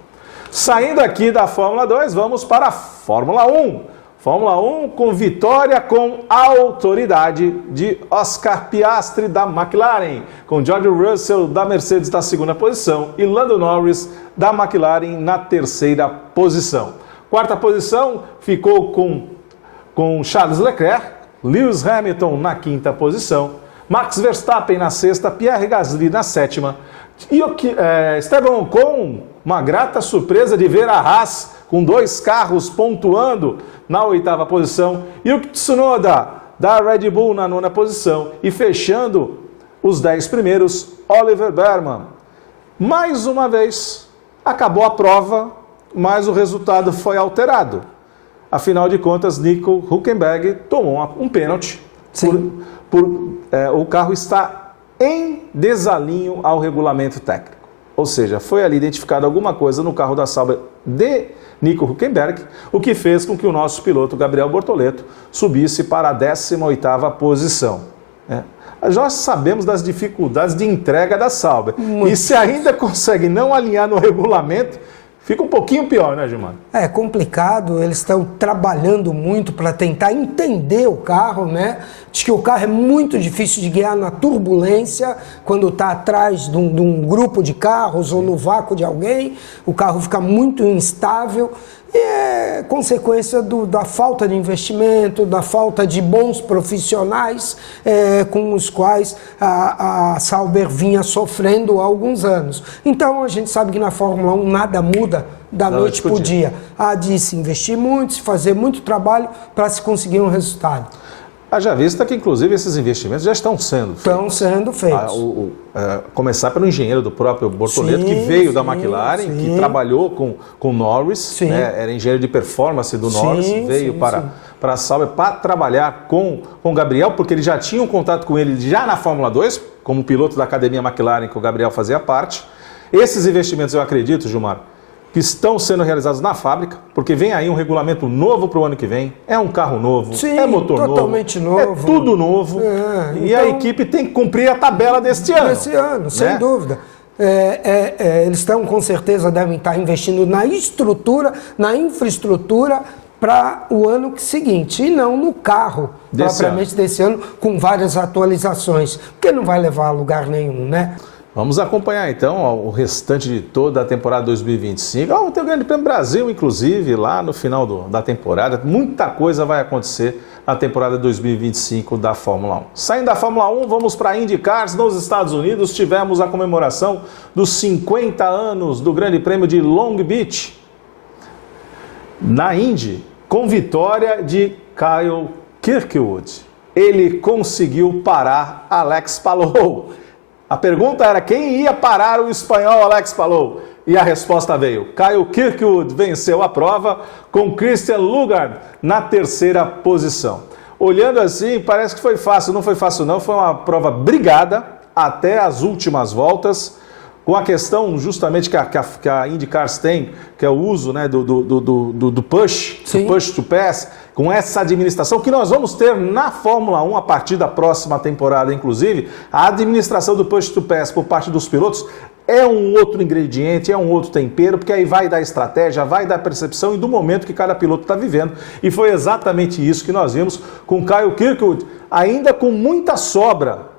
Saindo aqui da Fórmula 2, vamos para a Fórmula 1. Fórmula 1 com vitória com autoridade de Oscar Piastri da McLaren, com George Russell da Mercedes na segunda posição e Lando Norris da McLaren na terceira posição. Quarta posição ficou com Charles Leclerc, Lewis Hamilton na quinta posição, Max Verstappen na sexta, Pierre Gasly na sétima e Esteban Ocon, uma grata surpresa de ver a Haas com 2 carros pontuando na 8ª posição, e o Tsunoda da Red Bull na 9ª posição, e fechando os 10 primeiros, Oliver Behrman. Mais uma vez, acabou a prova, mas o resultado foi alterado. Afinal de contas, Nico Hülkenberg tomou um pênalti. O carro está em desalinho ao regulamento técnico. Ou seja, foi ali identificado alguma coisa no carro da Sauber de Nico Hülkenberg, o que fez com que o nosso piloto Gabriel Bortoleto subisse para a 18ª posição. Nós sabemos das dificuldades de entrega da Sauber. E se ainda consegue não alinhar no regulamento, fica um pouquinho pior, né, Gilmar? É complicado, eles estão trabalhando muito para tentar entender o carro, né? Diz que o carro é muito difícil de guiar na turbulência, quando está atrás de um grupo de carros ou no vácuo de alguém, o carro fica muito instável. E é consequência da falta de investimento, da falta de bons profissionais com os quais a Sauber vinha sofrendo há alguns anos. Então a gente sabe que na Fórmula 1 nada muda da noite para o dia. Há de se investir muito, se fazer muito trabalho para se conseguir um resultado. Haja vista que, inclusive, esses investimentos já estão sendo feitos. Estão sendo feitos. Começar pelo engenheiro do próprio Bortoleto, que veio da McLaren, que trabalhou com Norris, né? Era engenheiro de performance do Norris, veio para a Sauber para trabalhar com o Gabriel, porque ele já tinha um contato com ele já na Fórmula 2, como piloto da Academia McLaren, que o Gabriel fazia parte. Esses investimentos, eu acredito, Gilmar, que estão sendo realizados na fábrica, porque vem aí um regulamento novo para o ano que vem, é um carro novo, Sim, é motor totalmente novo, é tudo novo, e a equipe tem que cumprir a tabela deste ano. Desse ano, sem dúvida. Eles estão, com certeza, devem estar investindo na estrutura, na infraestrutura para o ano seguinte, e não no carro, propriamente desse ano, com várias atualizações, porque não vai levar a lugar nenhum, né? Vamos acompanhar então o restante de toda a temporada 2025. Tem o Grande Prêmio Brasil, inclusive, lá no final da temporada. Muita coisa vai acontecer na temporada 2025 da Fórmula 1. Saindo da Fórmula 1, vamos para a IndyCars. Nos Estados Unidos, tivemos a comemoração dos 50 anos do Grande Prêmio de Long Beach. Na Indy, com vitória de Kyle Kirkwood. Ele conseguiu parar Alex Palou. A pergunta era quem ia parar o espanhol Alex Palou? E a resposta veio. Kyle Kirkwood venceu a prova com Christian Lugard na terceira posição. Olhando assim, parece que foi fácil. Não foi fácil não, foi uma prova brigada até as últimas voltas, com a questão justamente que a IndyCars tem, que é o uso, né, do push, do push to pass, com essa administração que nós vamos ter na Fórmula 1 a partir da próxima temporada, inclusive, a administração do push to pass por parte dos pilotos é um outro ingrediente, é um outro tempero, porque aí vai dar estratégia, vai dar percepção e do momento que cada piloto está vivendo. E foi exatamente isso que nós vimos com Kyle Kirkwood, ainda com muita sobra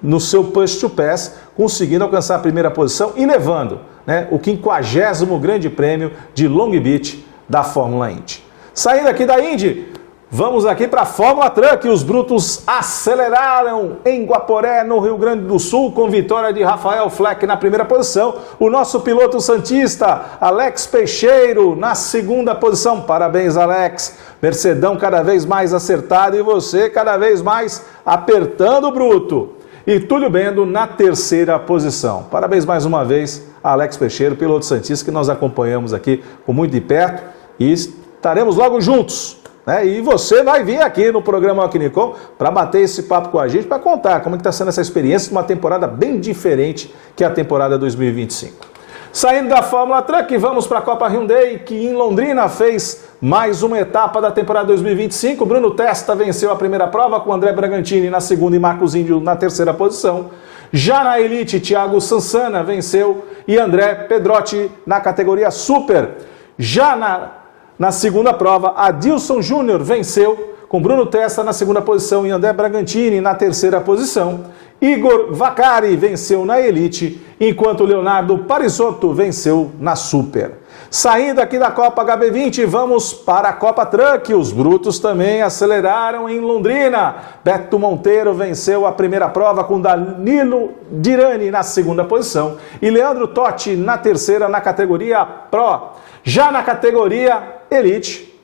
no seu push to pass, conseguindo alcançar a primeira posição e levando, né, o 50º Grande Prêmio de Long Beach da Fórmula Indy. Saindo aqui da Indy, vamos aqui para a Fórmula Truck. Os brutos aceleraram em Guaporé, no Rio Grande do Sul, com vitória de Rafael Fleck na primeira posição. O nosso piloto santista, Alex Peixeiro, na segunda posição. Parabéns, Alex. Mercedão cada vez mais acertado e você cada vez mais apertando o bruto. E Túlio Bendo na terceira posição. Parabéns mais uma vez a Alex Peixeiro, piloto santista, que nós acompanhamos aqui com muito de perto e estaremos logo juntos, né? E você vai vir aqui no programa Alquinicom para bater esse papo com a gente, para contar como está sendo essa experiência de uma temporada bem diferente que é a temporada 2025. Saindo da Fórmula Truck, vamos para a Copa Hyundai, que em Londrina fez mais uma etapa da temporada 2025. Bruno Testa venceu a primeira prova com André Bragantini na segunda e Marcos Índio na terceira posição. Já na Elite, Thiago Sansana venceu e André Pedrotti na categoria Super. Já na segunda prova, Adilson Júnior venceu com Bruno Testa na segunda posição e André Bragantini na terceira posição. Igor Vacari venceu na Elite, enquanto Leonardo Parisotto venceu na Super. Saindo aqui da Copa HB20, vamos para a Copa Truck. Os brutos também aceleraram em Londrina. Beto Monteiro venceu a primeira prova com Danilo Dirani na segunda posição e Leandro Totti na terceira na categoria Pro. Já na categoria Elite,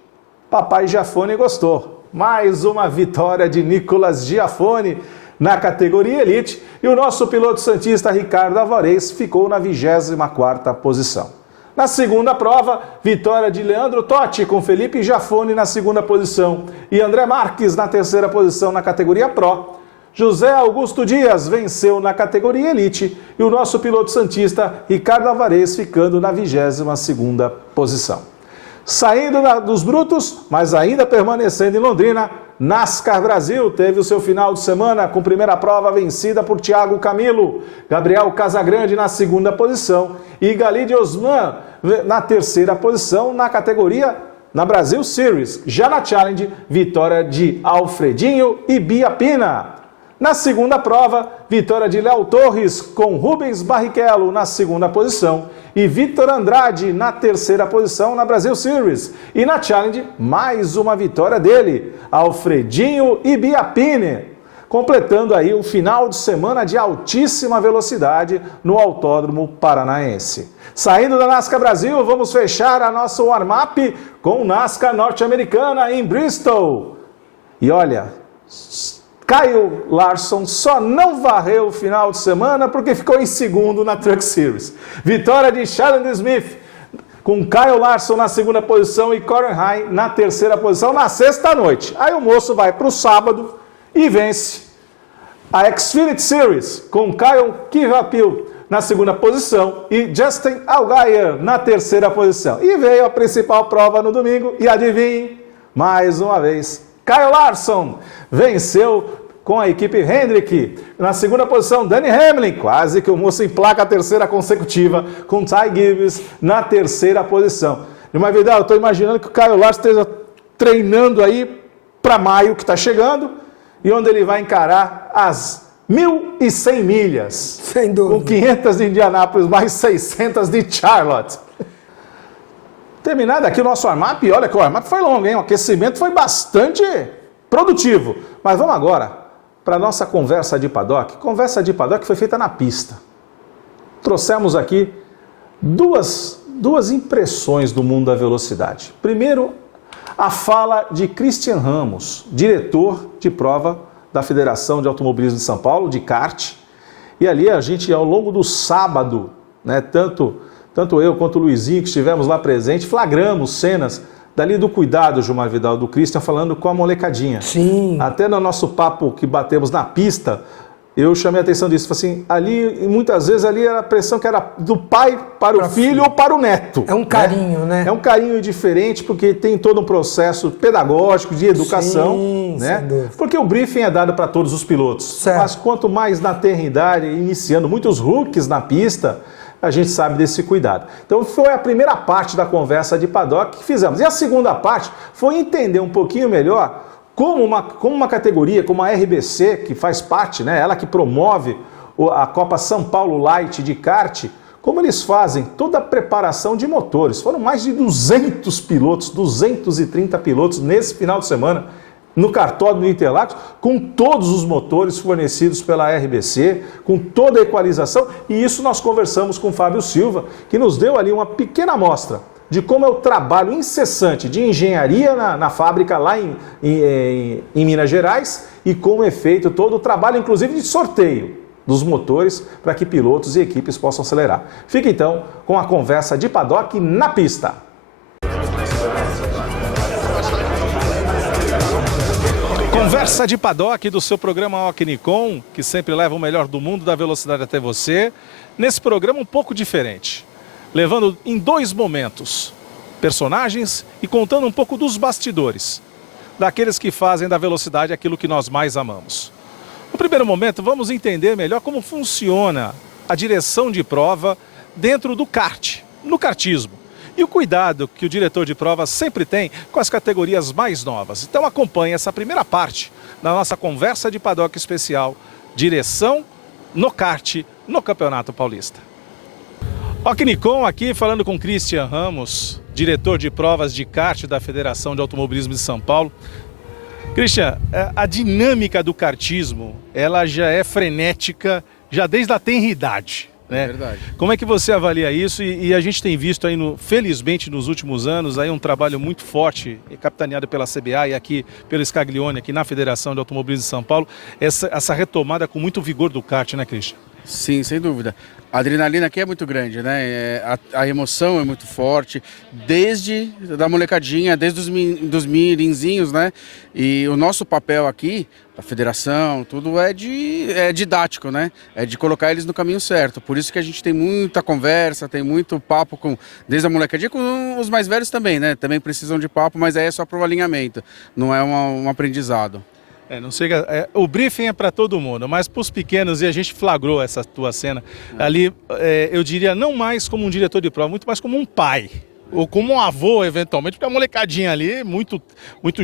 Papai Giafone gostou. Mais uma vitória de Nicolas Giafone na categoria Elite e o nosso piloto santista Ricardo Alvarez ficou na 24ª posição. Na segunda prova, vitória de Leandro Totti com Felipe Giafone na segunda posição e André Marques na terceira posição na categoria Pro. José Augusto Dias venceu na categoria Elite e o nosso piloto santista Ricardo Alvarez ficando na 22ª posição. Saindo dos brutos, mas ainda permanecendo em Londrina, NASCAR Brasil teve o seu final de semana com primeira prova vencida por Thiago Camilo, Gabriel Casagrande na segunda posição e Galide Osman na terceira posição na categoria na Brasil Series. Já na Challenge, vitória de Alfredinho e Bia Pina. Na segunda prova, vitória de Léo Torres com Rubens Barrichello na segunda posição e Vitor Andrade na terceira posição na Brasil Series. E na Challenge, mais uma vitória dele, Alfredinho e Biapine, completando aí um final de semana de altíssima velocidade no Autódromo Paranaense. Saindo da NASCAR Brasil, vamos fechar a nossa warm-up com NASCAR norte-americana em Bristol. E olha, Kyle Larson só não varreu o final de semana porque ficou em segundo na Truck Series. Vitória de Chandler Smith, com Kyle Larson na segunda posição e Corey Hine na terceira posição na sexta-noite. Aí o moço vai para o sábado e vence a Xfinity Series com Kyle Kivapil na segunda posição e Justin Allgaier na terceira posição. E veio a principal prova no domingo e adivinhe, mais uma vez, Kyle Larson venceu com a equipe Hendrick. Na segunda posição, Danny Hamlin, quase que o moço emplaca a terceira consecutiva, com Ty Gibbs na terceira posição. E uma Vidal, eu estou imaginando que o Kyle Larson esteja treinando aí para maio, que está chegando, e onde ele vai encarar as 1.100 milhas. Sem dúvida. Com 500 de Indianápolis, mais 600 de Charlotte. Terminado aqui o nosso warm-up, olha que o warm-up foi longo, hein? O aquecimento foi bastante produtivo. Mas vamos agora para a nossa conversa de paddock. Conversa de paddock foi feita na pista. Trouxemos aqui duas impressões do mundo da velocidade. Primeiro, a fala de Christian Ramos, diretor de prova da Federação de Automobilismo de São Paulo, de kart. E ali a gente, ao longo do sábado, né, tanto eu quanto o Luizinho, que estivemos lá presente, flagramos cenas dali do cuidado, Gilmar Vidal, do Christian, falando com a molecadinha. Sim. Até no nosso papo que batemos na pista, eu chamei a atenção disso. Falei assim, ali, muitas vezes, ali era a pressão que era do pai para o filho ou para o neto. É um carinho, né? É um carinho diferente, porque tem todo um processo pedagógico, de educação. Sim, né? sem dúvida. Porque o briefing é dado para todos os pilotos. Certo. Mas quanto mais na tenridade, iniciando muitos rookies na pista, a gente sabe desse cuidado. Então foi a primeira parte da conversa de paddock que fizemos. E a segunda parte foi entender um pouquinho melhor como uma categoria, como a RBC, que faz parte, né, ela que promove a Copa São Paulo Light de kart, como eles fazem toda a preparação de motores. Foram mais de 200 pilotos, 230 pilotos nesse final de semana, no cartódromo de Interlagos, com todos os motores fornecidos pela RBC, com toda a equalização, e isso nós conversamos com o Fábio Silva, que nos deu ali uma pequena amostra de como é o trabalho incessante de engenharia na fábrica lá em Minas Gerais e como é feito todo o trabalho, inclusive de sorteio dos motores para que pilotos e equipes possam acelerar. Fica então com a conversa de paddock na pista. Conversa de paddock do seu programa Ocnicom, que sempre leva o melhor do mundo da velocidade até você. Nesse programa um pouco diferente, levando em dois momentos personagens e contando um pouco dos bastidores, daqueles que fazem da velocidade aquilo que nós mais amamos. No primeiro momento, vamos entender melhor como funciona a direção de prova dentro do kart, no kartismo. E o cuidado que o diretor de prova sempre tem com as categorias mais novas. Então acompanhe essa primeira parte da nossa conversa de paddock especial, direção no kart, no Campeonato Paulista. Ocnicom aqui falando com Christian Ramos, diretor de provas de kart da Federação de Automobilismo de São Paulo. Christian, a dinâmica do kartismo, ela já é frenética, já desde a tenridade. Né? É verdade. Como é que você avalia isso? E a gente tem visto aí, felizmente, nos últimos anos, aí um trabalho muito forte, capitaneado pela CBA e aqui pelo Scaglione, aqui na Federação de Automobilismo de São Paulo, essa retomada com muito vigor do kart, né, Christian? Sim, sem dúvida. A adrenalina aqui é muito grande, né? A emoção é muito forte, desde da molecadinha, desde dos mirinzinhos, né? E o nosso papel aqui, a federação, tudo é didático, né? É de colocar eles no caminho certo. Por isso que a gente tem muita conversa, tem muito papo desde a molecadinha, com os mais velhos também, né? Também precisam de papo, mas aí é só para o alinhamento, não é um aprendizado. Não chega, o briefing é para todo mundo, mas para os pequenos, e a gente flagrou essa tua cena, ali eu diria não mais como um diretor de prova, muito mais como um pai, ou como um avô eventualmente, porque a molecadinha ali, muito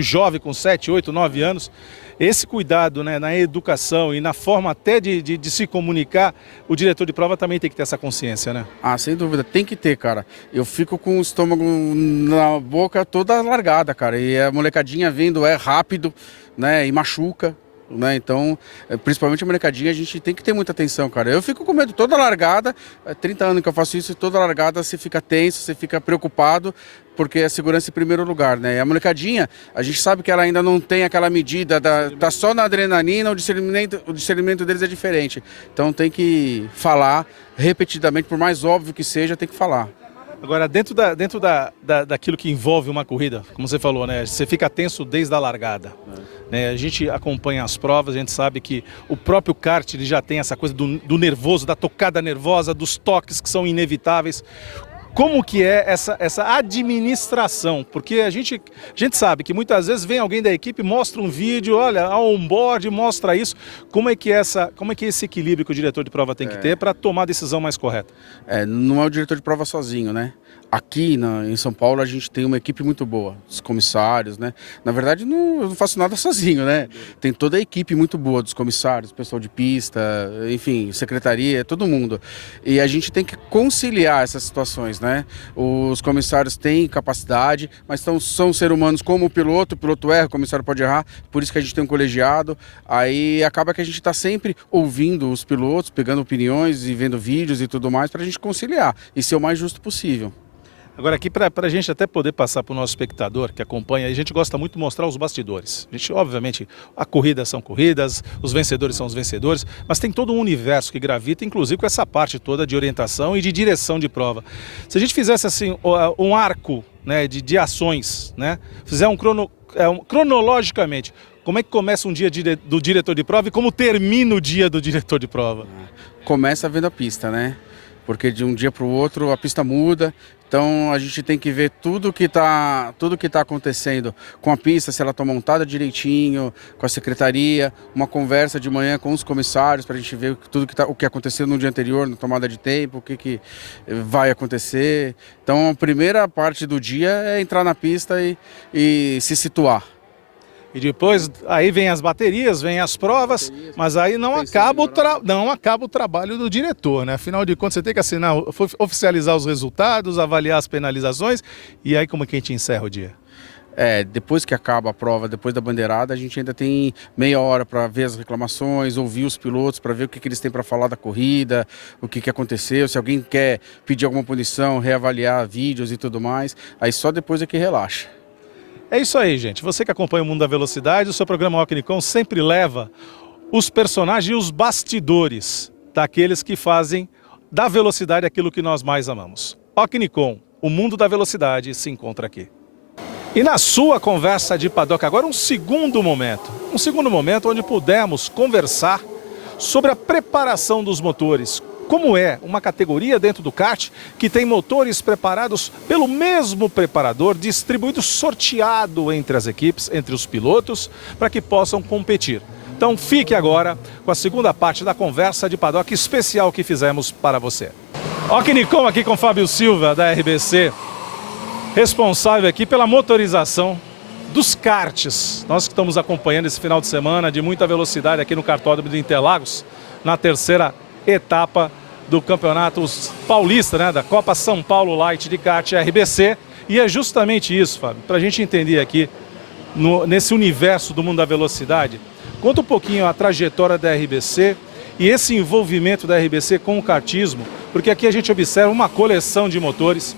jovem, com 7, 8, 9 anos, esse cuidado, né, na educação e na forma até de se comunicar, o diretor de prova também tem que ter essa consciência, né? Ah, sem dúvida, tem que ter, cara. Eu fico com o estômago na boca toda largada, cara, e a molecadinha vindo rápido, né, e machuca, né? Então, principalmente a molecadinha, a gente tem que ter muita atenção, cara. Eu fico com medo toda largada, 30 anos que eu faço isso, e toda largada você fica tenso, você fica preocupado, porque é segurança em primeiro lugar, né? E a molecadinha, a gente sabe que ela ainda não tem aquela medida, tá só na adrenalina, o discernimento deles é diferente. Então tem que falar repetidamente, por mais óbvio que seja, tem que falar. Agora, dentro daquilo que envolve uma corrida, como você falou, né? Você fica tenso desde a largada. Né? A gente acompanha as provas, a gente sabe que o próprio kart ele já tem essa coisa do nervoso, da tocada nervosa, dos toques que são inevitáveis. Como que é essa administração? Porque a gente sabe que muitas vezes vem alguém da equipe, mostra um vídeo, olha, a onboard mostra isso. Como é que é esse equilíbrio que o diretor de prova tem que ter para tomar a decisão mais correta? Não é o diretor de prova sozinho, né? Aqui em São Paulo a gente tem uma equipe muito boa, os comissários, né? Na verdade eu não faço nada sozinho, né? Tem toda a equipe muito boa dos comissários, pessoal de pista, enfim, secretaria, todo mundo. E a gente tem que conciliar essas situações, né? Os comissários têm capacidade, mas são seres humanos como o piloto erra, o comissário pode errar, por isso que a gente tem um colegiado. Aí acaba que a gente está sempre ouvindo os pilotos, pegando opiniões e vendo vídeos e tudo mais para a gente conciliar e ser o mais justo possível. Agora aqui, para a gente até poder passar para o nosso espectador que acompanha, a gente gosta muito de mostrar os bastidores. A gente, obviamente, a corrida são corridas, os vencedores são os vencedores, mas tem todo um universo que gravita, inclusive com essa parte toda de orientação e de direção de prova. Se a gente fizesse assim um arco, né, de ações, né, fizer cronologicamente, como é que começa um dia do diretor de prova e como termina o dia do diretor de prova? Começa vendo a pista, né? Porque de um dia para o outro a pista muda. Então a gente tem que ver tudo que tá acontecendo com a pista, se ela está montada direitinho, com a secretaria, uma conversa de manhã com os comissários para a gente ver o que aconteceu no dia anterior, na tomada de tempo, o que vai acontecer. Então a primeira parte do dia é entrar na pista e se situar. E depois, aí vem as baterias, vem as provas, mas aí não acaba o trabalho do diretor, né? Afinal de contas, você tem que assinar, oficializar os resultados, avaliar as penalizações, e aí como é que a gente encerra o dia? Depois que acaba a prova, depois da bandeirada, a gente ainda tem meia hora para ver as reclamações, ouvir os pilotos, para ver o que eles têm para falar da corrida, o que aconteceu, se alguém quer pedir alguma punição, reavaliar vídeos e tudo mais, aí só depois é que relaxa. É isso aí, gente. Você que acompanha o Mundo da Velocidade, o seu programa Rock Nicon sempre leva os personagens e os bastidores daqueles que fazem da velocidade aquilo que nós mais amamos. Rock Nicon, o Mundo da Velocidade se encontra aqui. E na sua conversa de paddock, agora um segundo momento onde pudemos conversar sobre a preparação dos motores. Como é uma categoria dentro do kart que tem motores preparados pelo mesmo preparador, distribuído, sorteado entre as equipes, entre os pilotos, para que possam competir. Então fique agora com a segunda parte da conversa de paddock especial que fizemos para você. Rock Nicon aqui com Fábio Silva, da RBC, responsável aqui pela motorização dos karts. Nós que estamos acompanhando esse final de semana de muita velocidade aqui no Kartódromo de Interlagos, na terceira etapa do Campeonato Paulista, né, da Copa São Paulo Light de kart RBC. E é justamente isso, Fábio, para a gente entender aqui, nesse universo do mundo da velocidade, conta um pouquinho a trajetória da RBC e esse envolvimento da RBC com o kartismo, porque aqui a gente observa uma coleção de motores.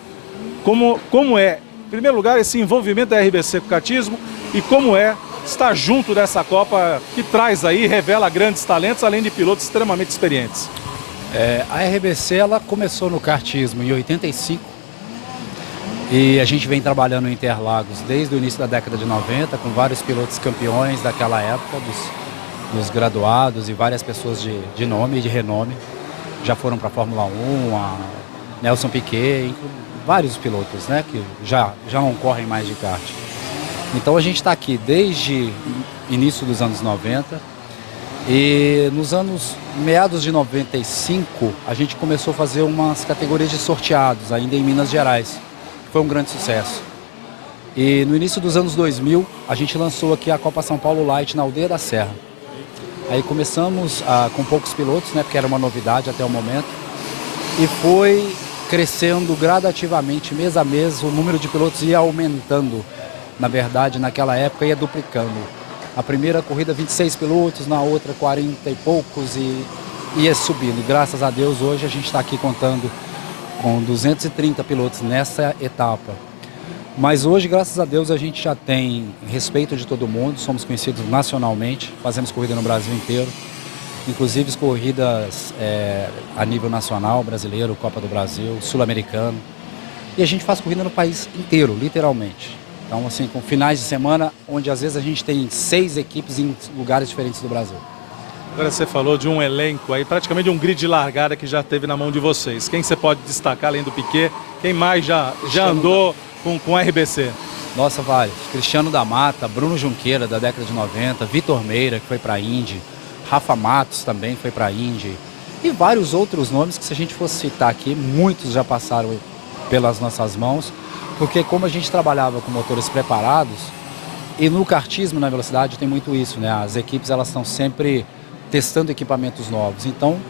Como é, em primeiro lugar, esse envolvimento da RBC com o kartismo e como é estar junto dessa Copa que traz aí, revela grandes talentos, além de pilotos extremamente experientes. A RBC ela começou no kartismo em 85 e a gente vem trabalhando em Interlagos desde o início da década de 90 com vários pilotos campeões daquela época, dos graduados e várias pessoas de nome e de renome. Já foram para a Fórmula 1, a Nelson Piquet, vários pilotos, né, que já não correm mais de kart. Então a gente está aqui desde início dos anos 90 e nos anos meados de 95 a gente começou a fazer umas categorias de sorteados ainda em Minas Gerais. Foi um grande sucesso. E no início dos anos 2000 a gente lançou aqui a Copa São Paulo Light na Aldeia da Serra. Aí começamos com poucos pilotos, né, porque era uma novidade até o momento, e foi crescendo gradativamente, mês a mês, o número de pilotos ia aumentando. Na verdade, naquela época ia duplicando. A primeira corrida 26 pilotos, na outra 40 e poucos e ia subindo. Graças a Deus hoje a gente está aqui contando com 230 pilotos nessa etapa. Mas hoje, graças a Deus, a gente já tem respeito de todo mundo, somos conhecidos nacionalmente, fazemos corrida no Brasil inteiro. Inclusive corridas a nível nacional, brasileiro, Copa do Brasil, sul-americano. E a gente faz corrida no país inteiro, literalmente. Então, assim, com finais de semana, onde às vezes a gente tem 6 equipes em lugares diferentes do Brasil. Agora você falou de um elenco aí, praticamente um grid de largada que já teve na mão de vocês. Quem você pode destacar além do Piquet? Quem mais já andou com RBC? Nossa, vários. Cristiano da Mata, Bruno Junqueira, da década de 90, Vitor Meira, que foi para a Indy, Rafa Matos também foi para a Indy, e vários outros nomes que, se a gente fosse citar aqui, muitos já passaram pelas nossas mãos, porque como a gente trabalhava com motores preparados, e no kartismo, na velocidade, tem muito isso, né? As equipes, elas estão sempre testando equipamentos novos, então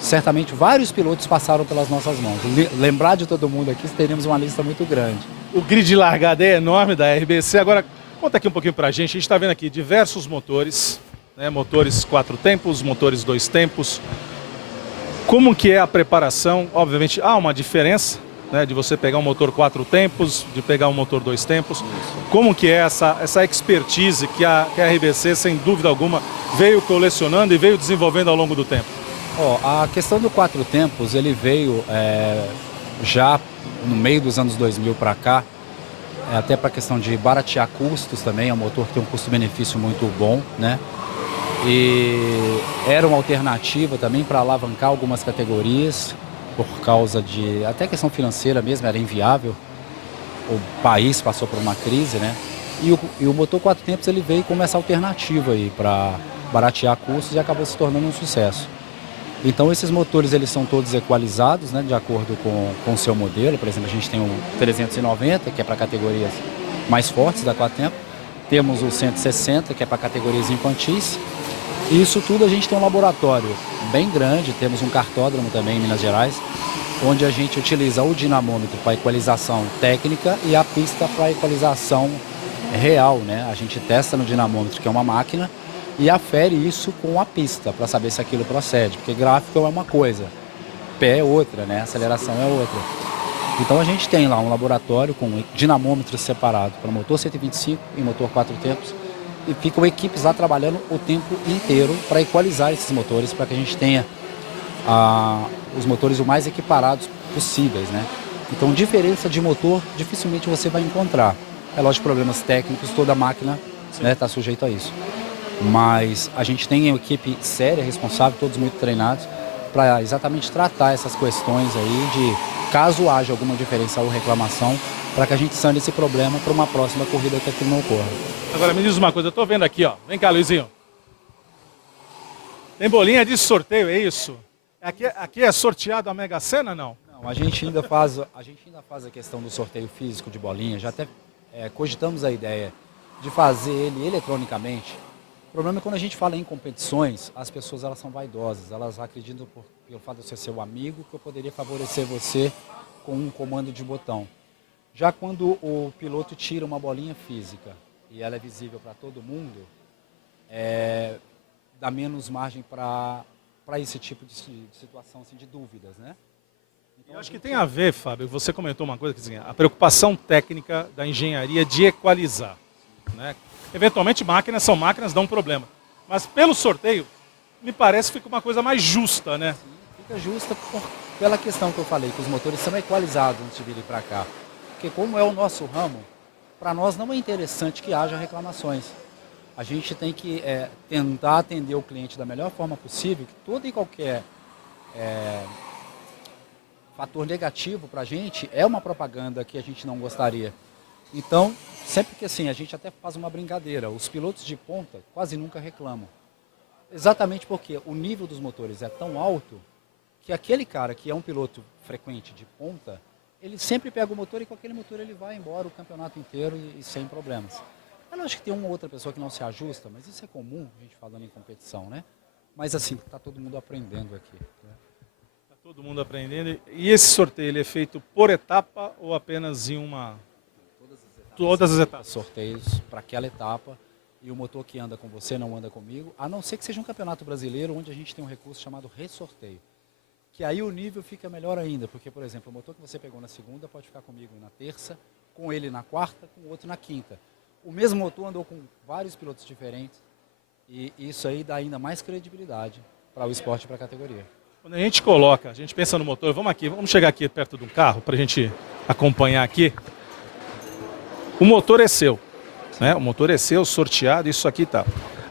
certamente vários pilotos passaram pelas nossas mãos. Lembrar de todo mundo aqui, teríamos uma lista muito grande. O grid de largada é enorme da RBC. Agora, conta aqui um pouquinho pra gente. A gente está vendo aqui diversos motores, né? Motores 4 tempos, motores 2 tempos. Como que é a preparação? Obviamente há uma diferença, né, de você pegar um motor 4 tempos, de pegar um motor 2 tempos. Como que é essa expertise que a RBC, sem dúvida alguma, veio colecionando e veio desenvolvendo ao longo do tempo? A questão do 4 tempos, ele veio já no meio dos anos 2000 para cá, até para a questão de baratear custos também. É um motor que tem um custo-benefício muito bom, né? E era uma alternativa também para alavancar algumas categorias, por causa de até questão financeira mesmo, era inviável. O país passou por uma crise, né? E o motor 4 tempos, ele veio como essa alternativa aí para baratear custos e acabou se tornando um sucesso. Então esses motores, eles são todos equalizados, né, de acordo com o seu modelo. Por exemplo, a gente tem o 390, que é para categorias mais fortes da 4 tempos. Temos o 160, que é para categorias infantis. E isso tudo a gente tem um laboratório bem grande, temos um cartódromo também em Minas Gerais, onde a gente utiliza o dinamômetro para equalização técnica e a pista para equalização real, né? A gente testa no dinamômetro, que é uma máquina, e afere isso com a pista para saber se aquilo procede, porque gráfico é uma coisa, pé é outra, né? Aceleração é outra. Então a gente tem lá um laboratório com dinamômetros separados para motor 125 e motor 4 tempos, e ficam equipes lá trabalhando o tempo inteiro para equalizar esses motores, para que a gente tenha os motores o mais equiparados possíveis, né? Então diferença de motor dificilmente você vai encontrar. É lógico, problemas técnicos, toda máquina está sujeita a isso. Mas a gente tem uma equipe séria, responsável, todos muito treinados, para exatamente tratar essas questões aí de, caso haja alguma diferença ou reclamação, para que a gente sane esse problema para uma próxima corrida que aquilo não ocorra. Agora me diz uma coisa, eu estou vendo aqui, ó. Vem cá, Luizinho. Tem bolinha de sorteio, é isso? Aqui é sorteado a Mega Sena, não? Não, a gente ainda faz a questão do sorteio físico de bolinha, já até cogitamos a ideia de fazer ele eletronicamente. O problema é quando a gente fala em competições, as pessoas, elas são vaidosas, elas acreditam pelo fato de você ser seu amigo, que eu poderia favorecer você com um comando de botão. Já quando o piloto tira uma bolinha física e ela é visível para todo mundo, dá menos margem para esse tipo de situação, assim, de dúvidas, né? Então, eu acho que tem a ver, Fábio, você comentou uma coisa, que a preocupação técnica da engenharia de equalizar, né? Eventualmente máquinas são máquinas, dão um problema. Mas pelo sorteio, me parece que fica uma coisa mais justa, né? Sim, fica justa pela questão que eu falei, que os motores são equalizados antes de virem para cá. Porque como é o nosso ramo, para nós não é interessante que haja reclamações. A gente tem que tentar atender o cliente da melhor forma possível, que todo e qualquer fator negativo para a gente é uma propaganda que a gente não gostaria. Então, sempre que assim, a gente até faz uma brincadeira, os pilotos de ponta quase nunca reclamam. Exatamente porque o nível dos motores é tão alto que aquele cara que é um piloto frequente de ponta, ele sempre pega o motor e com aquele motor ele vai embora o campeonato inteiro e sem problemas. Eu acho que tem uma outra pessoa que não se ajusta, mas isso é comum, a gente falando em competição, né? Mas assim, está todo mundo aprendendo aqui. Né? Está todo mundo aprendendo. E esse sorteio, ele é feito por etapa ou apenas em uma... Todas as etapas. Sorteios para aquela etapa, e o motor que anda com você não anda comigo, a não ser que seja um campeonato brasileiro onde a gente tem um recurso chamado ressorteio. Que aí o nível fica melhor ainda, porque, por exemplo, o motor que você pegou na segunda pode ficar comigo na terça, com ele na quarta, com o outro na quinta. O mesmo motor andou com vários pilotos diferentes, e isso aí dá ainda mais credibilidade para o esporte e para a categoria. Quando a gente pensa no motor, vamos chegar aqui perto de um carro para a gente acompanhar aqui. O motor é seu, né? O motor é seu, sorteado, isso aqui tá.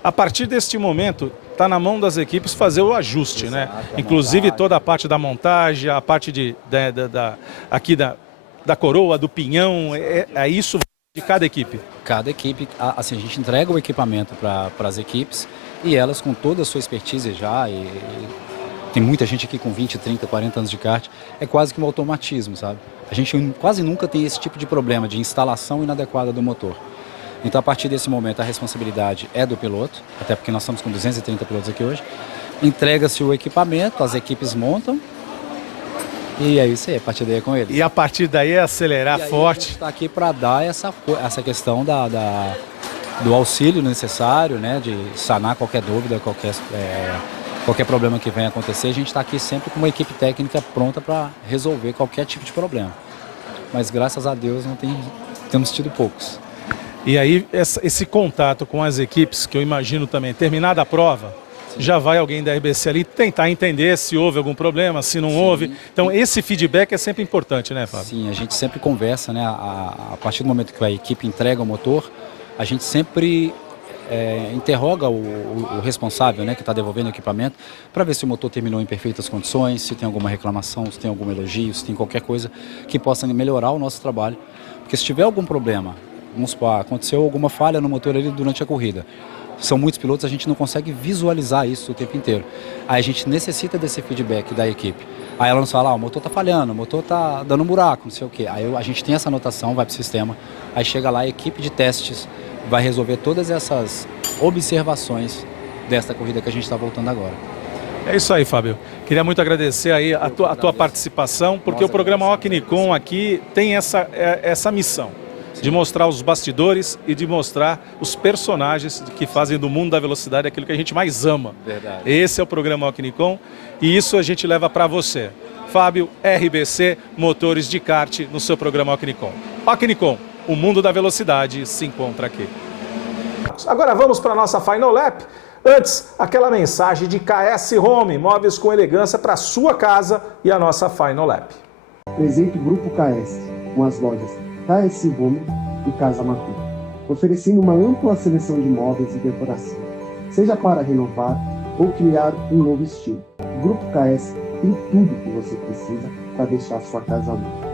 A partir deste momento, está na mão das equipes fazer o ajuste, né? Inclusive toda a parte da montagem, a parte da coroa, do pinhão, é isso de cada equipe. Cada equipe, assim, a gente entrega o equipamento para as equipes e elas com toda a sua expertise já, e tem muita gente aqui com 20, 30, 40 anos de kart, é quase que um automatismo, sabe? A gente quase nunca tem esse tipo de problema de instalação inadequada do motor. Então, a partir desse momento, a responsabilidade é do piloto, até porque nós estamos com 230 pilotos aqui hoje. Entrega-se o equipamento, as equipes montam e é isso aí, a partir daí é com eles. E a partir daí é acelerar forte. A gente está aqui para dar essa questão do auxílio necessário, né, de sanar qualquer dúvida, qualquer problema que venha acontecer. A gente está aqui sempre com uma equipe técnica pronta para resolver qualquer tipo de problema. Mas graças a Deus temos tido poucos. E aí esse contato com as equipes, que eu imagino também, terminada a prova, sim, já vai alguém da RBC ali tentar entender se houve algum problema, se não houve. Então esse feedback é sempre importante, né, Fábio? Sim, a gente sempre conversa, né? A partir do momento que a equipe entrega o motor, a gente sempre interroga o responsável, né, que está devolvendo o equipamento, para ver se o motor terminou em perfeitas condições, se tem alguma reclamação, se tem algum elogio, se tem qualquer coisa que possa melhorar o nosso trabalho. Porque se tiver algum problema, vamos supor, aconteceu alguma falha no motor ali durante a corrida. São muitos pilotos, a gente não consegue visualizar isso o tempo inteiro. Aí a gente necessita desse feedback da equipe. Aí ela nos fala, o motor está falhando, o motor está dando um buraco, não sei o quê. Aí a gente tem essa anotação, vai para o sistema, aí chega lá a equipe de testes vai resolver todas essas observações desta corrida que a gente está voltando agora. É isso aí, Fábio. Queria muito agradecer aí a tua participação, porque o programa Ocnicom aqui tem essa missão. Sim. De mostrar os bastidores e de mostrar os personagens que fazem do mundo da velocidade aquilo que a gente mais ama. Verdade. Esse é o programa Ocnicom e isso a gente leva para você. Fábio, RBC, motores de kart no seu programa Ocnicom. Ocnicom, o mundo da velocidade se encontra aqui. Agora vamos para a nossa Final Lap. Antes, aquela mensagem de KS Home, móveis com elegância para sua casa e a nossa Final Lap. Presente Grupo KS, com as lojas KS Home e Casa Matu, oferecendo uma ampla seleção de móveis e decoração, seja para renovar ou criar um novo estilo. O Grupo KS tem tudo que você precisa para deixar sua casa limpa.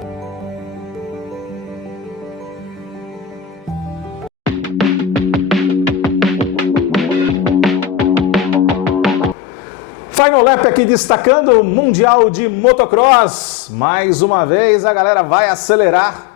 Final Lap aqui destacando o Mundial de Motocross. Mais uma vez a galera vai acelerar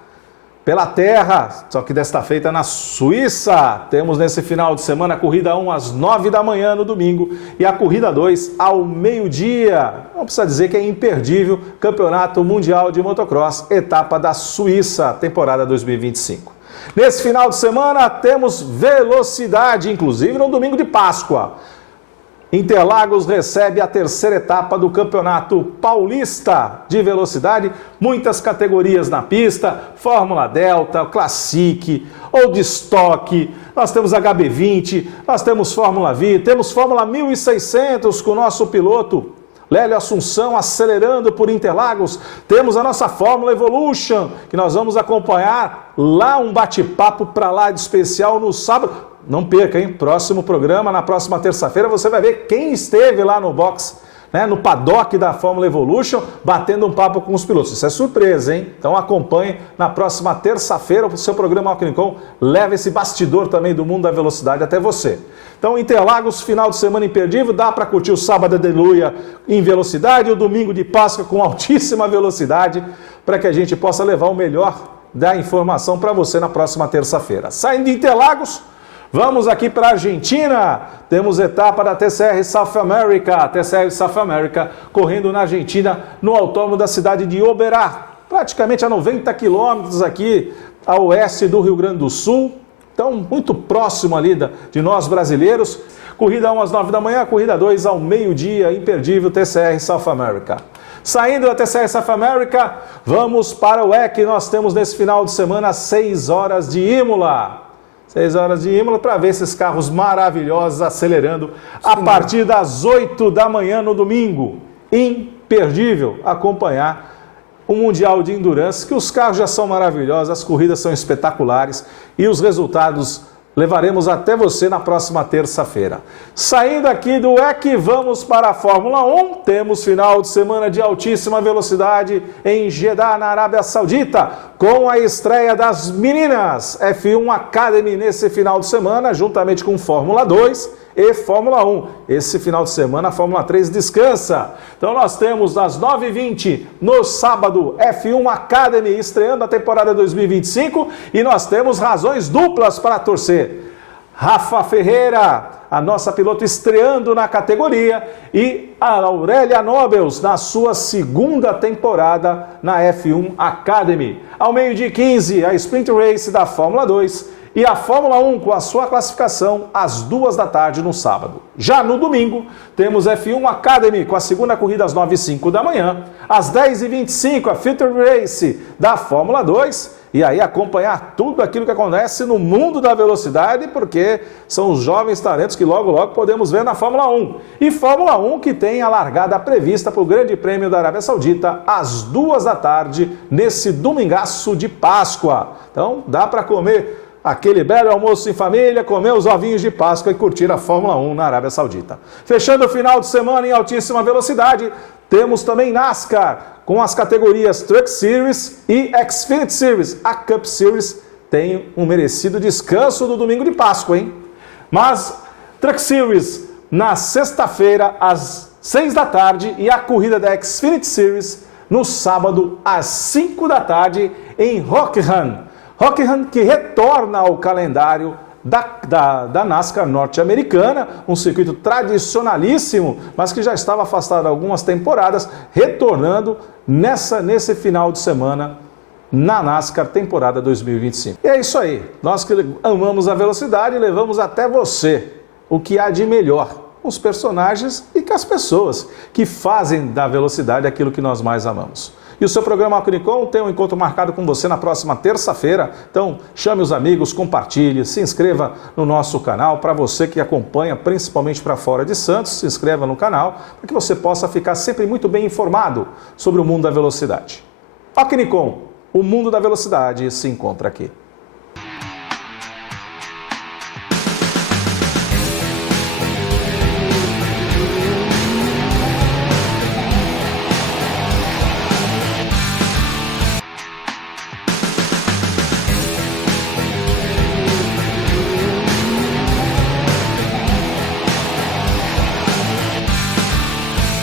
pela terra, só que desta feita na Suíça. Temos nesse final de semana a corrida 1 às 9 da manhã no domingo e a corrida 2 ao meio-dia. Não precisa dizer que é imperdível, Campeonato Mundial de Motocross, etapa da Suíça, temporada 2025. Nesse final de semana temos velocidade, inclusive no domingo de Páscoa. Interlagos recebe a terceira etapa do Campeonato Paulista de Velocidade, muitas categorias na pista, Fórmula Delta, Classic, Old Stock, nós temos HB20, nós temos Fórmula V, temos Fórmula 1600 com o nosso piloto Lélio Assunção acelerando por Interlagos, temos a nossa Fórmula Evolution, que nós vamos acompanhar lá, um bate-papo para lá de especial no sábado. Não perca, hein? Próximo programa, na próxima terça-feira, você vai ver quem esteve lá no box, né, no paddock da Fórmula Evolution, batendo um papo com os pilotos. Isso é surpresa, hein? Então acompanhe na próxima terça-feira o seu programa Ocnicom. Leva esse bastidor também do mundo da velocidade até você. Então, Interlagos, final de semana imperdível, dá para curtir o sábado de Aleluia em velocidade e o domingo de Páscoa com altíssima velocidade, para que a gente possa levar o melhor da informação para você na próxima terça-feira. Saindo de Interlagos, vamos aqui para a Argentina, temos etapa da TCR South America, correndo na Argentina, no autódromo da cidade de Oberá, praticamente a 90 quilômetros aqui a oeste do Rio Grande do Sul, então muito próximo ali de nós brasileiros. Corrida 1 às 9 da manhã, corrida 2 ao meio-dia, imperdível TCR South America. Saindo da TCR South America, vamos para o WEC, nós temos nesse final de semana 6 horas de Imola. 6 horas de Imola para ver esses carros maravilhosos acelerando a partir das 8 da manhã no domingo. imperdível acompanhar o Mundial de Endurance, que os carros já são maravilhosos, as corridas são espetaculares e os resultados levaremos até você na próxima terça-feira. Saindo aqui do É Que Vamos para a Fórmula 1, temos final de semana de altíssima velocidade em Jeddah, na Arábia Saudita, com a estreia das meninas F1 Academy nesse final de semana, juntamente com Fórmula 2 e Fórmula 1. Esse final de semana a Fórmula 3 descansa. Então nós temos às 9h20 no sábado F1 Academy estreando a temporada 2025 e nós temos razões duplas para torcer. Rafa Ferreira, a nossa piloto estreando na categoria, e a Aurélia Nobels na sua segunda temporada na F1 Academy. Ao 12h15 a Sprint Race da Fórmula 2 e a Fórmula 1 com a sua classificação às 14h no sábado. Já no domingo, temos F1 Academy com a segunda corrida às 9h05 da manhã, às 10h25 a Future Race da Fórmula 2, e aí acompanhar tudo aquilo que acontece no mundo da velocidade, porque são os jovens talentos que logo podemos ver na Fórmula 1. E Fórmula 1 que tem a largada prevista para o Grande Prêmio da Arábia Saudita às 14h nesse domingaço de Páscoa. Então dá para comer aquele belo almoço em família, comer os ovinhos de Páscoa e curtir a Fórmula 1 na Arábia Saudita. Fechando o final de semana em altíssima velocidade, temos também NASCAR, com as categorias Truck Series e Xfinity Series. A Cup Series tem um merecido descanso do domingo de Páscoa, hein? Mas Truck Series na sexta-feira às 6h e a corrida da Xfinity Series no sábado às 5h em Rockingham. Rockingham que retorna ao calendário da NASCAR norte-americana, um circuito tradicionalíssimo, mas que já estava afastado há algumas temporadas, retornando nesse final de semana na NASCAR temporada 2025. E é isso aí, nós que amamos a velocidade, levamos até você o que há de melhor, os personagens e com as pessoas que fazem da velocidade aquilo que nós mais amamos. E o seu programa Alquinicom tem um encontro marcado com você na próxima terça-feira. Então, chame os amigos, compartilhe, se inscreva no nosso canal. Para você que acompanha, principalmente para fora de Santos, se inscreva no canal para que você possa ficar sempre muito bem informado sobre o mundo da velocidade. Alquinicom, o mundo da velocidade se encontra aqui.